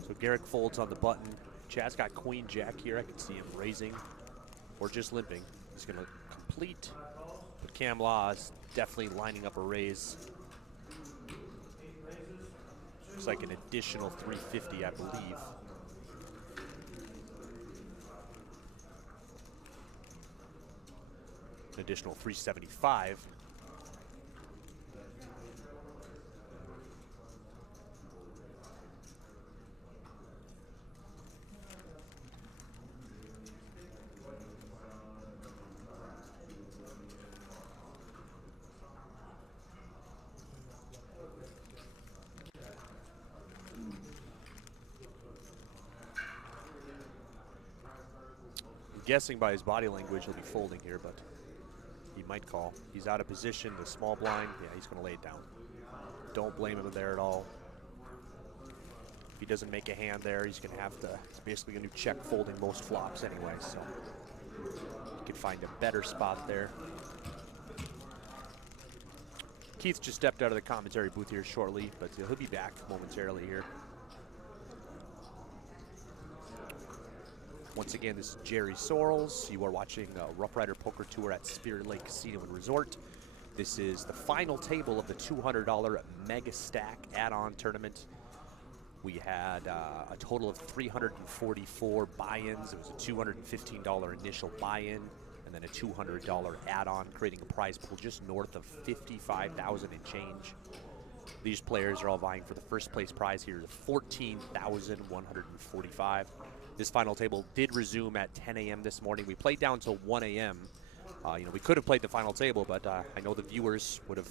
So Garrick folds on the button. Chad's got queen jack here. I can see him raising or just limping. He's going to complete. But Cam Law is definitely lining up a raise. Looks like an additional 350, I believe. An additional 375. Guessing by his body language he'll be folding here, but he might call. He's out of position, the small blind. Yeah, he's going to lay it down. Don't blame him there at all. If he doesn't make a hand there, he's going to have to, it's basically going to check folding most flops anyway, so he can find a better spot there. Keith just stepped out of the commentary booth here shortly, but he'll be back momentarily here. Once again, this is Jerry Sorrells. You are watching Roughrider Poker Tour at Spirit Lake Casino and Resort. This is the final table of the $200 Mega Stack add-on tournament. We had a total of 344 buy-ins. It was a $215 initial buy-in and then a $200 add-on, creating a prize pool just north of $55,000 and change. These players are all vying for the first place prize here, $14,145. This final table did resume at 10 a.m. this morning. We played down till 1 a.m. You know, we could have played the final table, but I know the viewers would have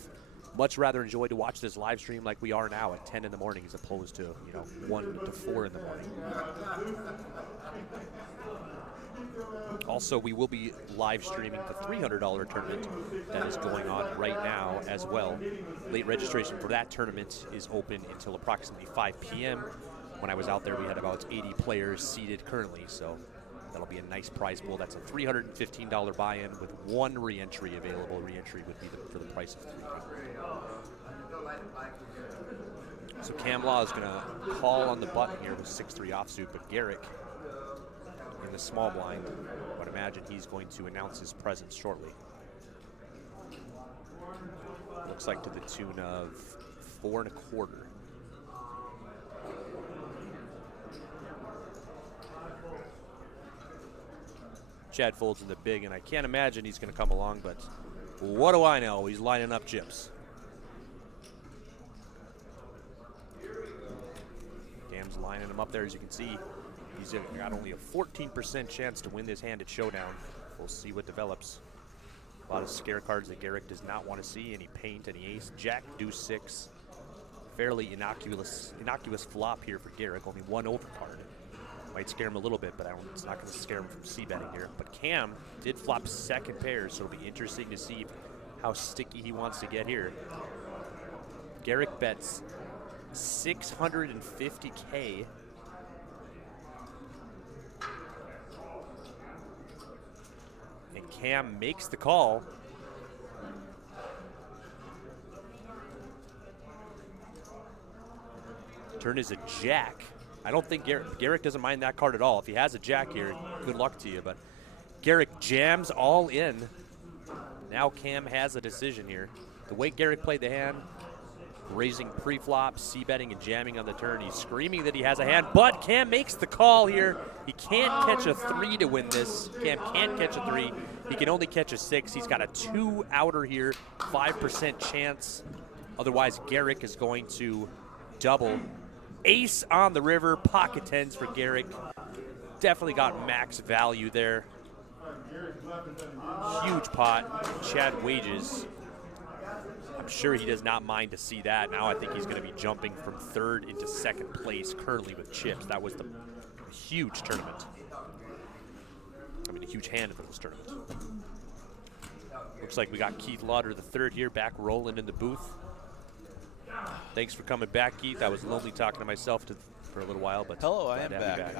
much rather enjoyed to watch this live stream like we are now at 10 in the morning as opposed to, you know, 1 to 4 in the morning. Also, we will be live streaming the $300 tournament that is going on right now as well. Late registration for that tournament is open until approximately 5 p.m. When I was out there, we had about 80 players seated currently, so that'll be a nice prize pool. That's a $315 buy-in with 1 re-entry available. Re-entry would be for the price of $300. So Cam Law is going to call on the button here with 6-3 offsuit, but Garrick in the small blind. I would imagine he's going to announce his presence shortly. Looks like to the tune of 4 1/4. Chad folds in the big, and I can't imagine he's going to come along, but what do I know? He's lining up chips. Cam's lining him up there, as you can see. He's got only a 14% chance to win this hand at Showdown. We'll see what develops. A lot of scare cards that Garrick does not want to see. Any paint, any ace, jack, deuce, 6. Fairly innocuous flop here for Garrick. Only one overcard. Might scare him a little bit, but it's not going to scare him from c-betting here. But Cam did flop second pair, so it'll be interesting to see how sticky he wants to get here. Garrick bets $650K. And Cam makes the call. Turn is a jack. I don't think Garrick doesn't mind that card at all. If he has a jack here, good luck to you. But Garrick jams all in. Now Cam has a decision here. The way Garrick played the hand, raising pre-flop, c-betting, and jamming on the turn. He's screaming that he has a hand, but Cam makes the call here. He can't catch a 3 to win this. Cam can't catch a 3. He can only catch a 6. He's got a 2 outer here, 5% chance. Otherwise, Garrick is going to double. Ace on the river, pocket 10s for Garrick. Definitely got max value there. Huge pot. Chad Wages. I'm sure he does not mind to see that. Now I think he's going to be jumping from 3rd into 2nd place currently with chips. That was the huge tournament. I mean, a huge hand if it was tournament. Looks like we got Keith Lauder III here back rolling in the booth. Thanks for coming back, Keith. I was lonely talking to myself for a little while, but hello, I am back.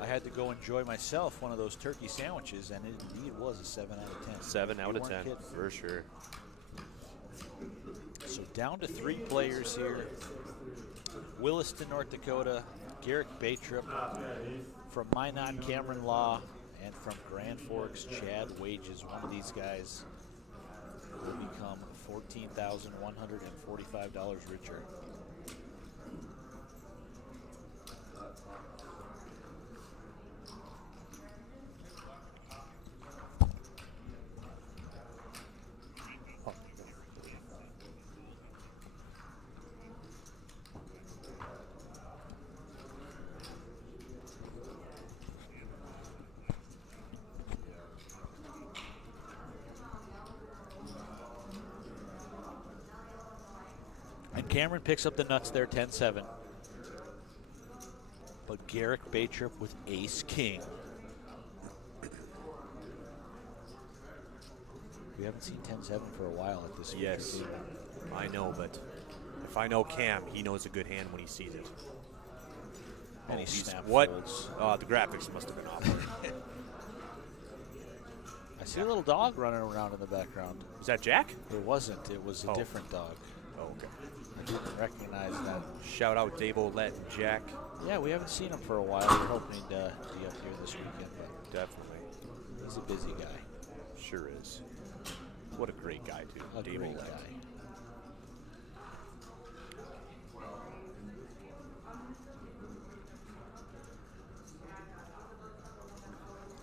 I had to go enjoy myself one of those turkey sandwiches, and it indeed was a 7 out of 10. 7 out of 10, for sure. So down to 3 players here. Williston, North Dakota, Garrick Baytrip. From Minot, Cameron Law, and from Grand Forks, Chad Wages. One of these guys will become $14,145 richer. Cameron picks up the nuts there, 10-7. But Garrick Baytrip with ace-king. We haven't seen 10-7 for a while at this. Yes, I know, but if I know Cam, he knows a good hand when he sees it. And he snap what? folds. The graphics must have been off. I see a little dog running around in the background. Is that Jack? It wasn't. It was a different dog. Oh, okay. I didn't recognize that. Shout out Dave Olette and Jack. Yeah, we haven't seen him for a while. We're hoping to be up here this weekend. But definitely. He's a busy guy. Sure is. What a great guy, too. A Dave great Olette. guy.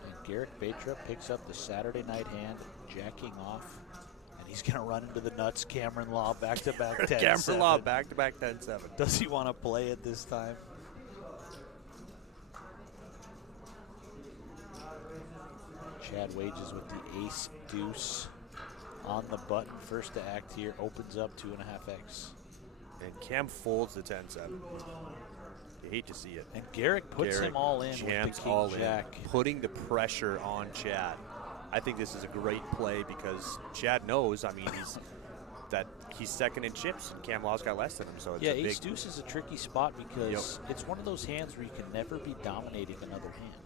And Garrick Baytrip picks up the Saturday night hand, jacking off. He's going to run into the nuts. Cameron Law back-to-back 10-7. Cameron Law back-to-back 10-7. Does he want to play it this time? Chad Wages with the ace-deuce on the button. First to act here, opens up 2.5x. And Cam folds the 10-7. You hate to see it. And Garrick puts him all in with the king-jack. Putting the pressure on Chad. I think this is a great play because Chad knows, I mean, he's second in chips and Cam Law's got less than him. So it's a ace deuce is a tricky spot because it's one of those hands where you can never be dominating another hand.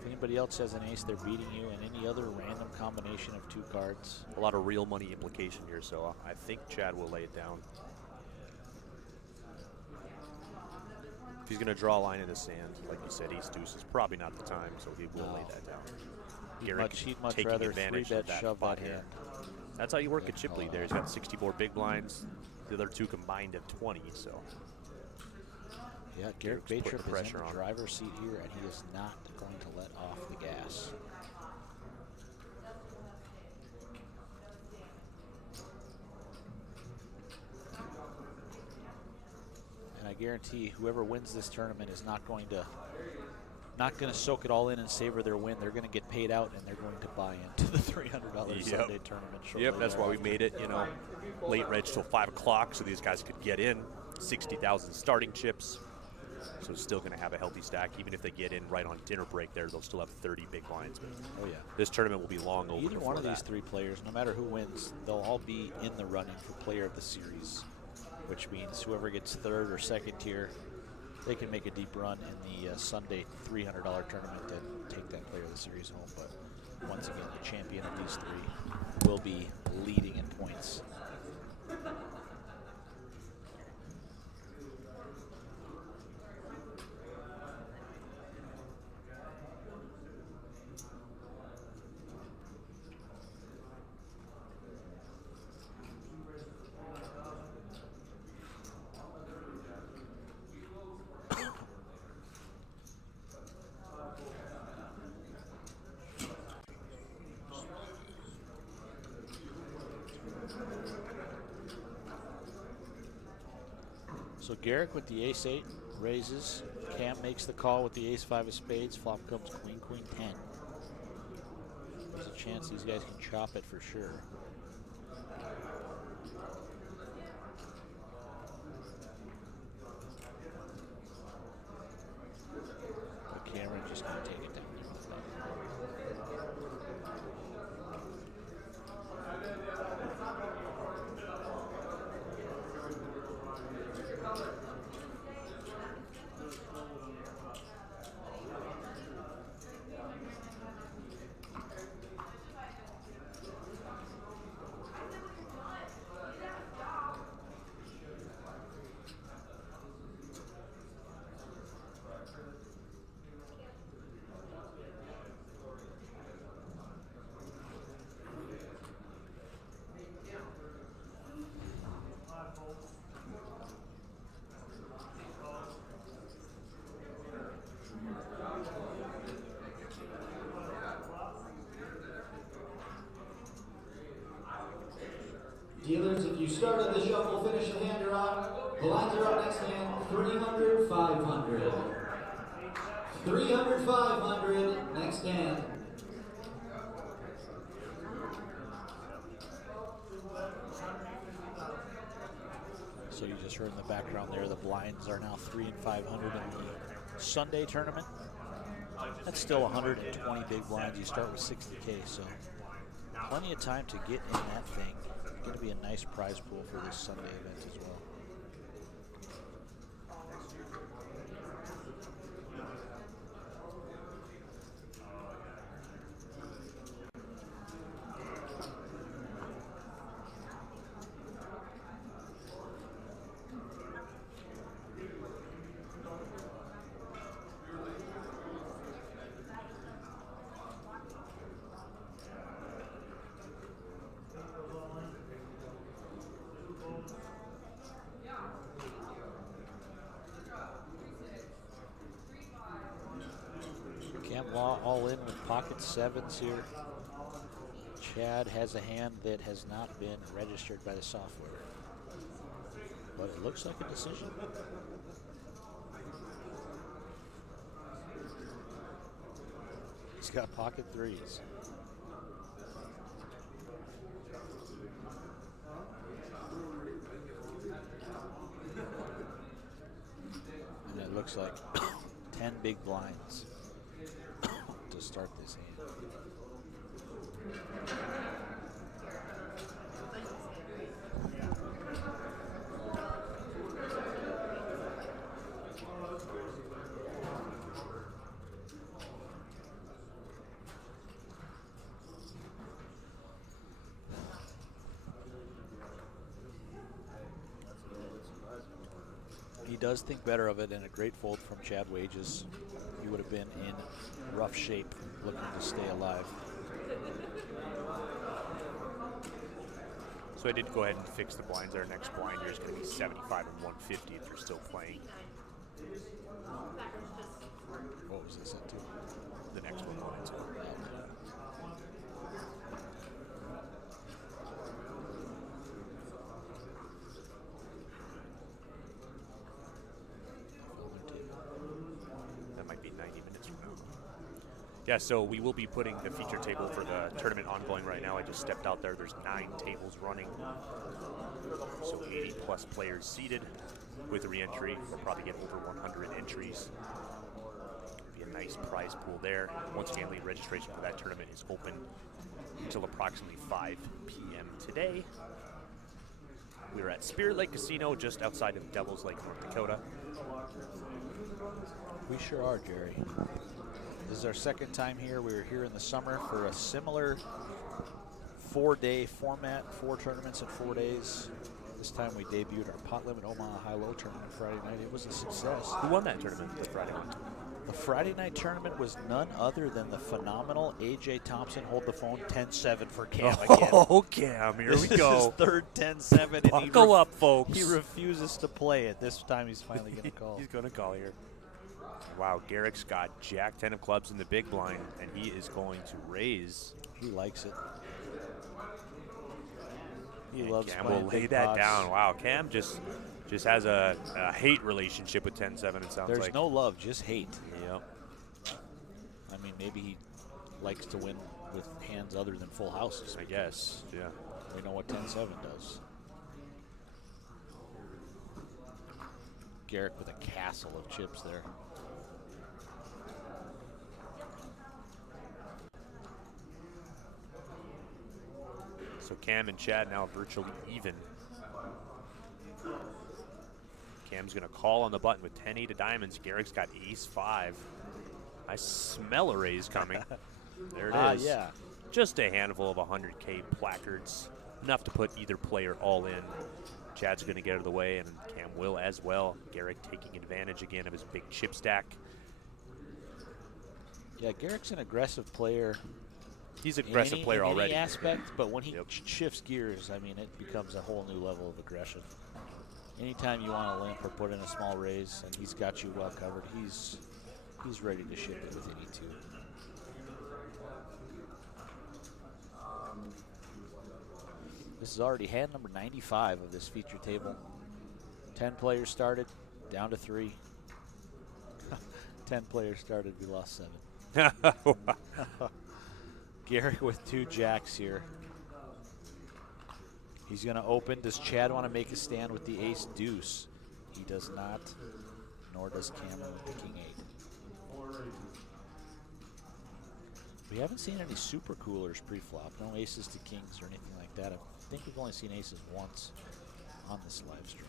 If anybody else has an ace, they're beating you in any other random combination of 2 cards. A lot of real money implication here, so I think Chad will lay it down. If he's going to draw a line in the sand, like you said, ace deuce is probably not the time, so he will lay that down. He'd much taking rather advantage 3-bet of that shove spot that here. hand. That's how you work at Chipley there. He's got 64 big blinds. The other 2 combined have 20, so. Yeah, Garrett Garrick's Baytrip putting the is in pressure the on him. driver's seat here, and he is not going to let off the gas. And I guarantee whoever wins this tournament is not going to soak it all in and savor their win. They're going to get paid out, and they're going to buy into the $300 Sunday tournament. Yep, that's why we made it, you know, late reg till 5 o'clock, so these guys could get in. 60,000 starting chips. So still going to have a healthy stack. Even if they get in right on dinner break there, they'll still have 30 big blinds. But oh, yeah. This tournament will be long over. Either one of these 3 players, no matter who wins, they'll all be in the running for player of the series, which means whoever gets 3rd or 2nd tier, they can make a deep run in the Sunday $300 tournament and take that player of the series home. But once again, the champion of these 3 will be leading in points. So Garrick with the ace-8 raises. Cam makes the call with the ace-5 of spades. Flop comes queen, queen, 10. There's a chance these guys can chop it for sure. But Cameron just going to take it down there with that. Dealers, if you started the shuffle, finish the hand you're on. The lines are up next hand, 300, 500. 300, 500, next hand. So you just heard in the background there, the blinds are now 3 and 500 in the Sunday tournament. That's still 120 big blinds. You start with 60K, so plenty of time to get in that thing. Going to be a nice prize pool for this Sunday event as well. Law all in with pocket sevens here. Chad has a hand that has not been registered by the software, but it looks like a decision. He's got pocket threes. And it looks like 10 big blinds to start this hand. does think better of it, and a great fold from Chad Wages. He would have been in rough shape looking to stay alive. So I did go ahead and fix the blinds. Our next blind here is going to be 75 and 150 if you're still playing. What was this at, too? The next one going into. That might be 90 minutes from now. Yeah, so we will be putting the feature table for the tournament ongoing right now. I just stepped out there. There's 9 tables running. So 80 plus players seated with re-entry. We'll probably get over 100 entries. Be a nice prize pool there. Once again, late registration for that tournament is open until approximately 5 p.m. today. We're at Spirit Lake Casino just outside of Devil's Lake, North Dakota. We sure are, Jerry. This is our second time here. We were here in the summer for a similar 4-day format, 4 tournaments in 4 days. This time we debuted our Pot Limit Omaha High-Low tournament Friday night. It was a success. Who won that tournament, the Friday one? The Friday night tournament was none other than the phenomenal A.J. Thompson. Hold the phone, 10-7 for Cam again. Oh, Cam, here we go. This is his third 10-7. Buckle up, folks. He refuses to play it. This time he's finally going to call. He's going to call here. Wow, Garrick's got Jack 10 of clubs in the big blind, and he is going to raise. He likes it. He And loves Cam playing will lay big that pots. down. Wow, Cam just has a hate relationship with 10-7, it sounds like. There's no love, just hate. Yep. I mean, maybe he likes to win with hands other than full houses. I guess, yeah. We know what 10-7 does. Garrick with a castle of chips there. So Cam and Chad now virtually even. Cam's going to call on the button with 10-8 of diamonds. Garrick's got ace-5. I smell a raise coming. There it is. Yeah. Just a handful of 100K placards. Enough to put either player all in. Chad's going to get out of the way, and Cam will as well. Garrick taking advantage again of his big chip stack. Yeah, Garrick's an aggressive player. He's an aggressive player already. In any aspect, but when he Yep. shifts gears, I mean, it becomes a whole new level of aggression. Anytime you want to limp or put in a small raise, and he's got you well covered, he's ready to ship it with any 2. This is already hand number 95 of this feature table. 10 players started, down to 3. 10 players started, we lost 7. Garrick with 2 jacks here. He's going to open. Does Chad want to make a stand with the ace deuce? He does not, nor does Cameron with the king 8. We haven't seen any super coolers pre-flop. No aces to kings or anything like that. I think we've only seen aces once on this live stream.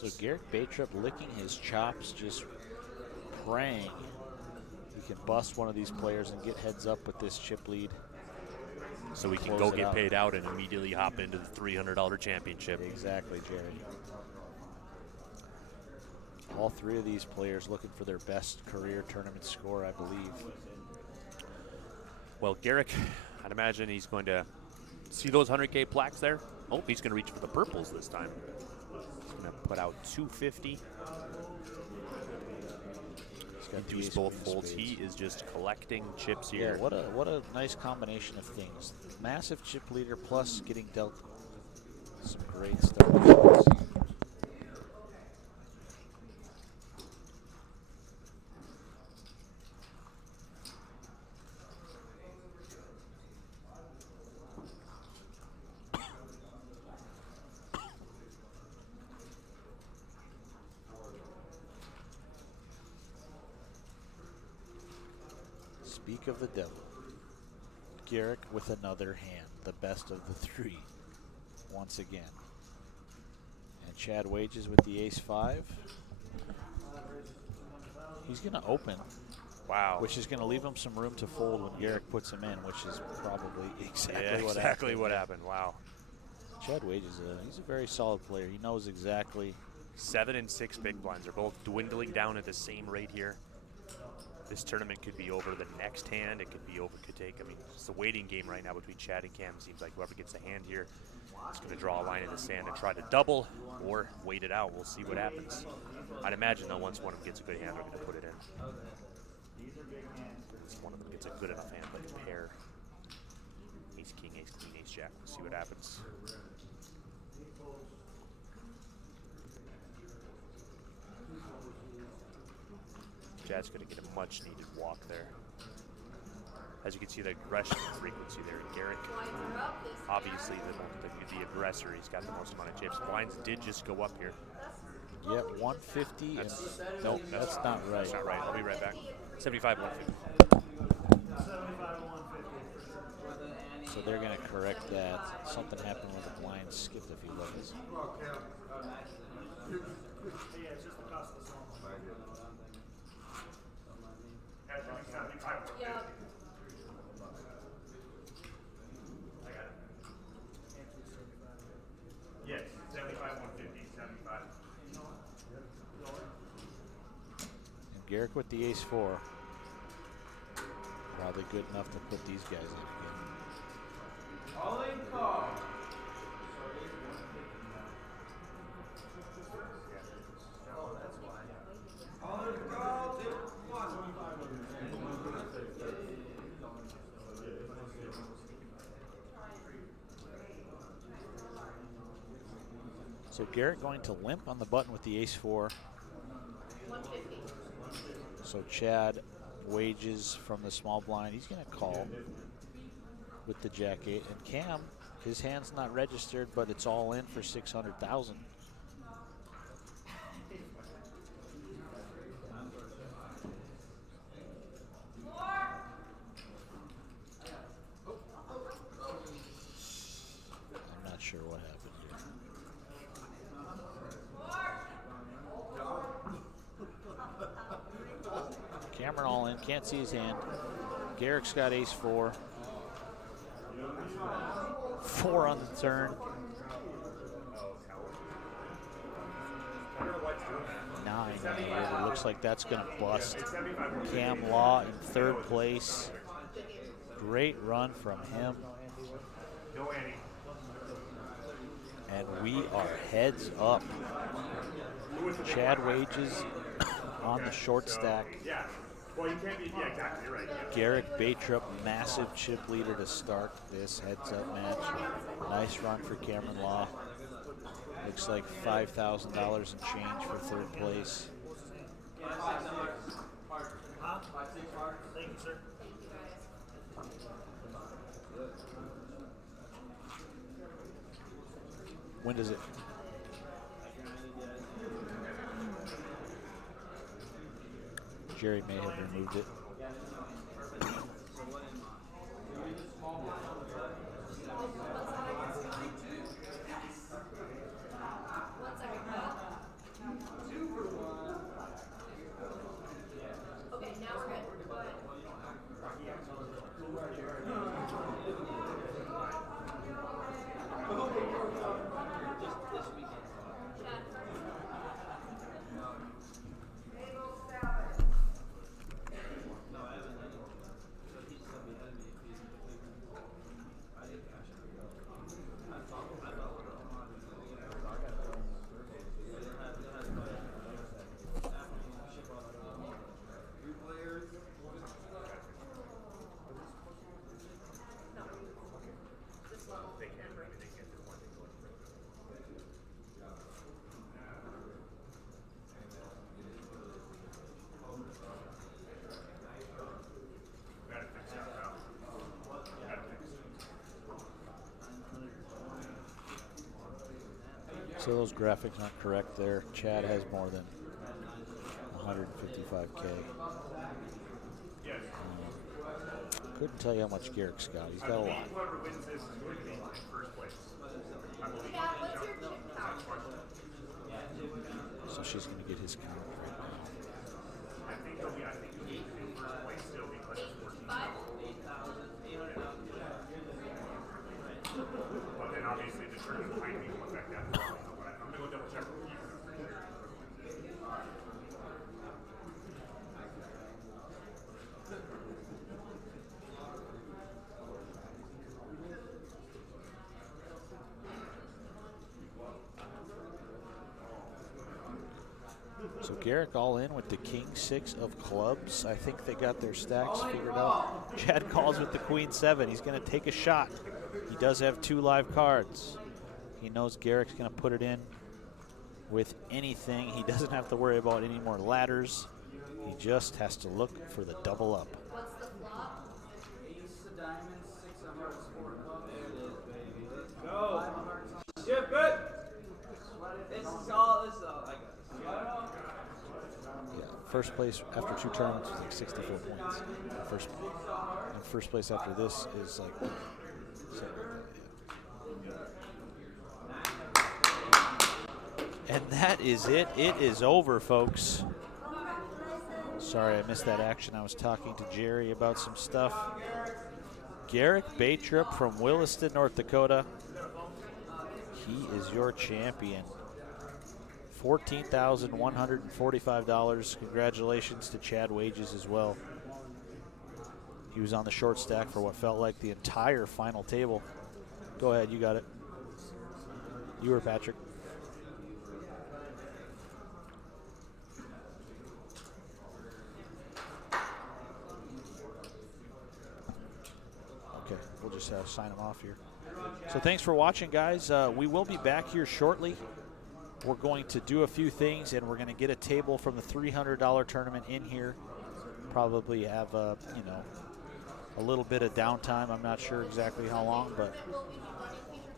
So Garrick Baytrup licking his chops, just praying he can bust one of these players and get heads up with this chip lead. So we can go get paid out and immediately hop into the $300 championship. Exactly, Jerry. all three of these players looking for their best career tournament score, I believe. Well, Garrick, I'd imagine he's going to see those 100K plaques there. Oh, he's going to reach for the purples this time. He's going to put out 250. Into his both folds. He is just collecting chips here. Yeah, what a nice combination of things. Massive chip leader plus getting dealt some great stuff. Speak of the devil. Garrick with another hand, the best of the three, once again. And Chad Wages with the ace-5. He's going to open. Wow. Which is going to leave him some room to fold when Garrick puts him in, which is probably exactly what happened. Wow. Chad Wages, he's a very solid player. He knows exactly. 7 and 6 big blinds are both dwindling down at the same rate here. This tournament could be over the next hand. It could be over, could take, I mean, it's a waiting game right now between Chad and Cam. Seems like whoever gets the hand here is going to draw a line in the sand and try to double or wait it out. We'll see what happens. I'd imagine, though, once one of them gets a good hand, they're going to put it in. Once one of them gets a good enough hand, like a pair. Ace, king, ace, queen, ace, jack. We'll see what happens. Chad's going to get a much-needed walk there. As you can see, the aggression frequency there. Garrick, obviously the aggressor. He's got the most amount of chips. Blinds did just go up here. Yep, 150. Nope, that's not right. That's not right. I'll be right back. 75, 150. So they're going to correct that. Something happened with the blind skipped a few levels. Yeah. Yes, 75, 150, 75. And Garrick with the ace-4. Probably good enough to put these guys in again. All in call. Oh, that's why. All in call, tip 1. So Garrett going to limp on the button with the ace-4. 150. So Chad Wages from the small blind. He's going to call with the jack-8. And Cam, his hand's not registered, but it's all in for 600,000. I'm not sure what happened here. Cameron all in, can't see his hand. Garrick's got ace-4. 4 on the turn. 9 made. It looks like that's going to bust. Cam Law in 3rd place. Great run from him. And we are heads up. Chad Wages on the short stack. Yeah. Well, you can't be, yeah, exactly, you're right. Yeah. Garrick Batrup, massive chip leader to start this heads-up match. Nice run for Cameron Law. Looks like $5,000 in change for 3rd place. Thank you, sir. When does it? Jerry may have removed it. Okay, now we're good. Go ahead. So those graphics aren't correct there. Chad has more than 155K. Couldn't tell you how much Garrick's got. He's got a lot. Whoever wins this is going to be in first place. Dad, what's your chip count? So she's going to get his count right now. I think he'll be in first place still because it's 14. But then obviously the tournament behind me will affect that. I'm going to go double check with you. So Garrick all in with the king 6 of clubs. I think they got their stacks figured out. Chad calls with the queen 7. He's going to take a shot. He does have 2 live cards. He knows Garrick's going to put it in with anything. He doesn't have to worry about any more ladders. He just has to look for the double up. What's the flop? Ace of diamonds, 6 of hearts, 4 of clubs. There it is, baby. Let's Go. 5 of hearts. Ship it. This is all I got. Yeah, first place after 2 tournaments is like 64 points. And first place after this is like 7. And that is it. It is over, folks. Sorry I missed that action. I was talking to Jerry about some stuff. Garrick Baytrip from Williston, North Dakota. He is your champion. $14,145. Congratulations to Chad Wages as well. He was on the short stack for what felt like the entire final table. Go ahead, you got it. You were Patrick. Okay, we'll just sign him off here. So thanks for watching, guys. We will be back here shortly. We're going to do a few things, and we're going to get a table from the $300 tournament in here. Probably have a little bit of downtime. I'm not sure exactly how long, but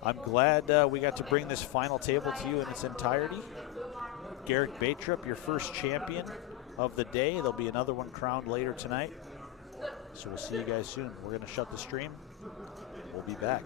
I'm glad we got to bring this final table to you in its entirety. Garrick Baytrip, your first champion of the day. There'll be another one crowned later tonight. So we'll see you guys soon. We're going to shut the stream. We'll be back.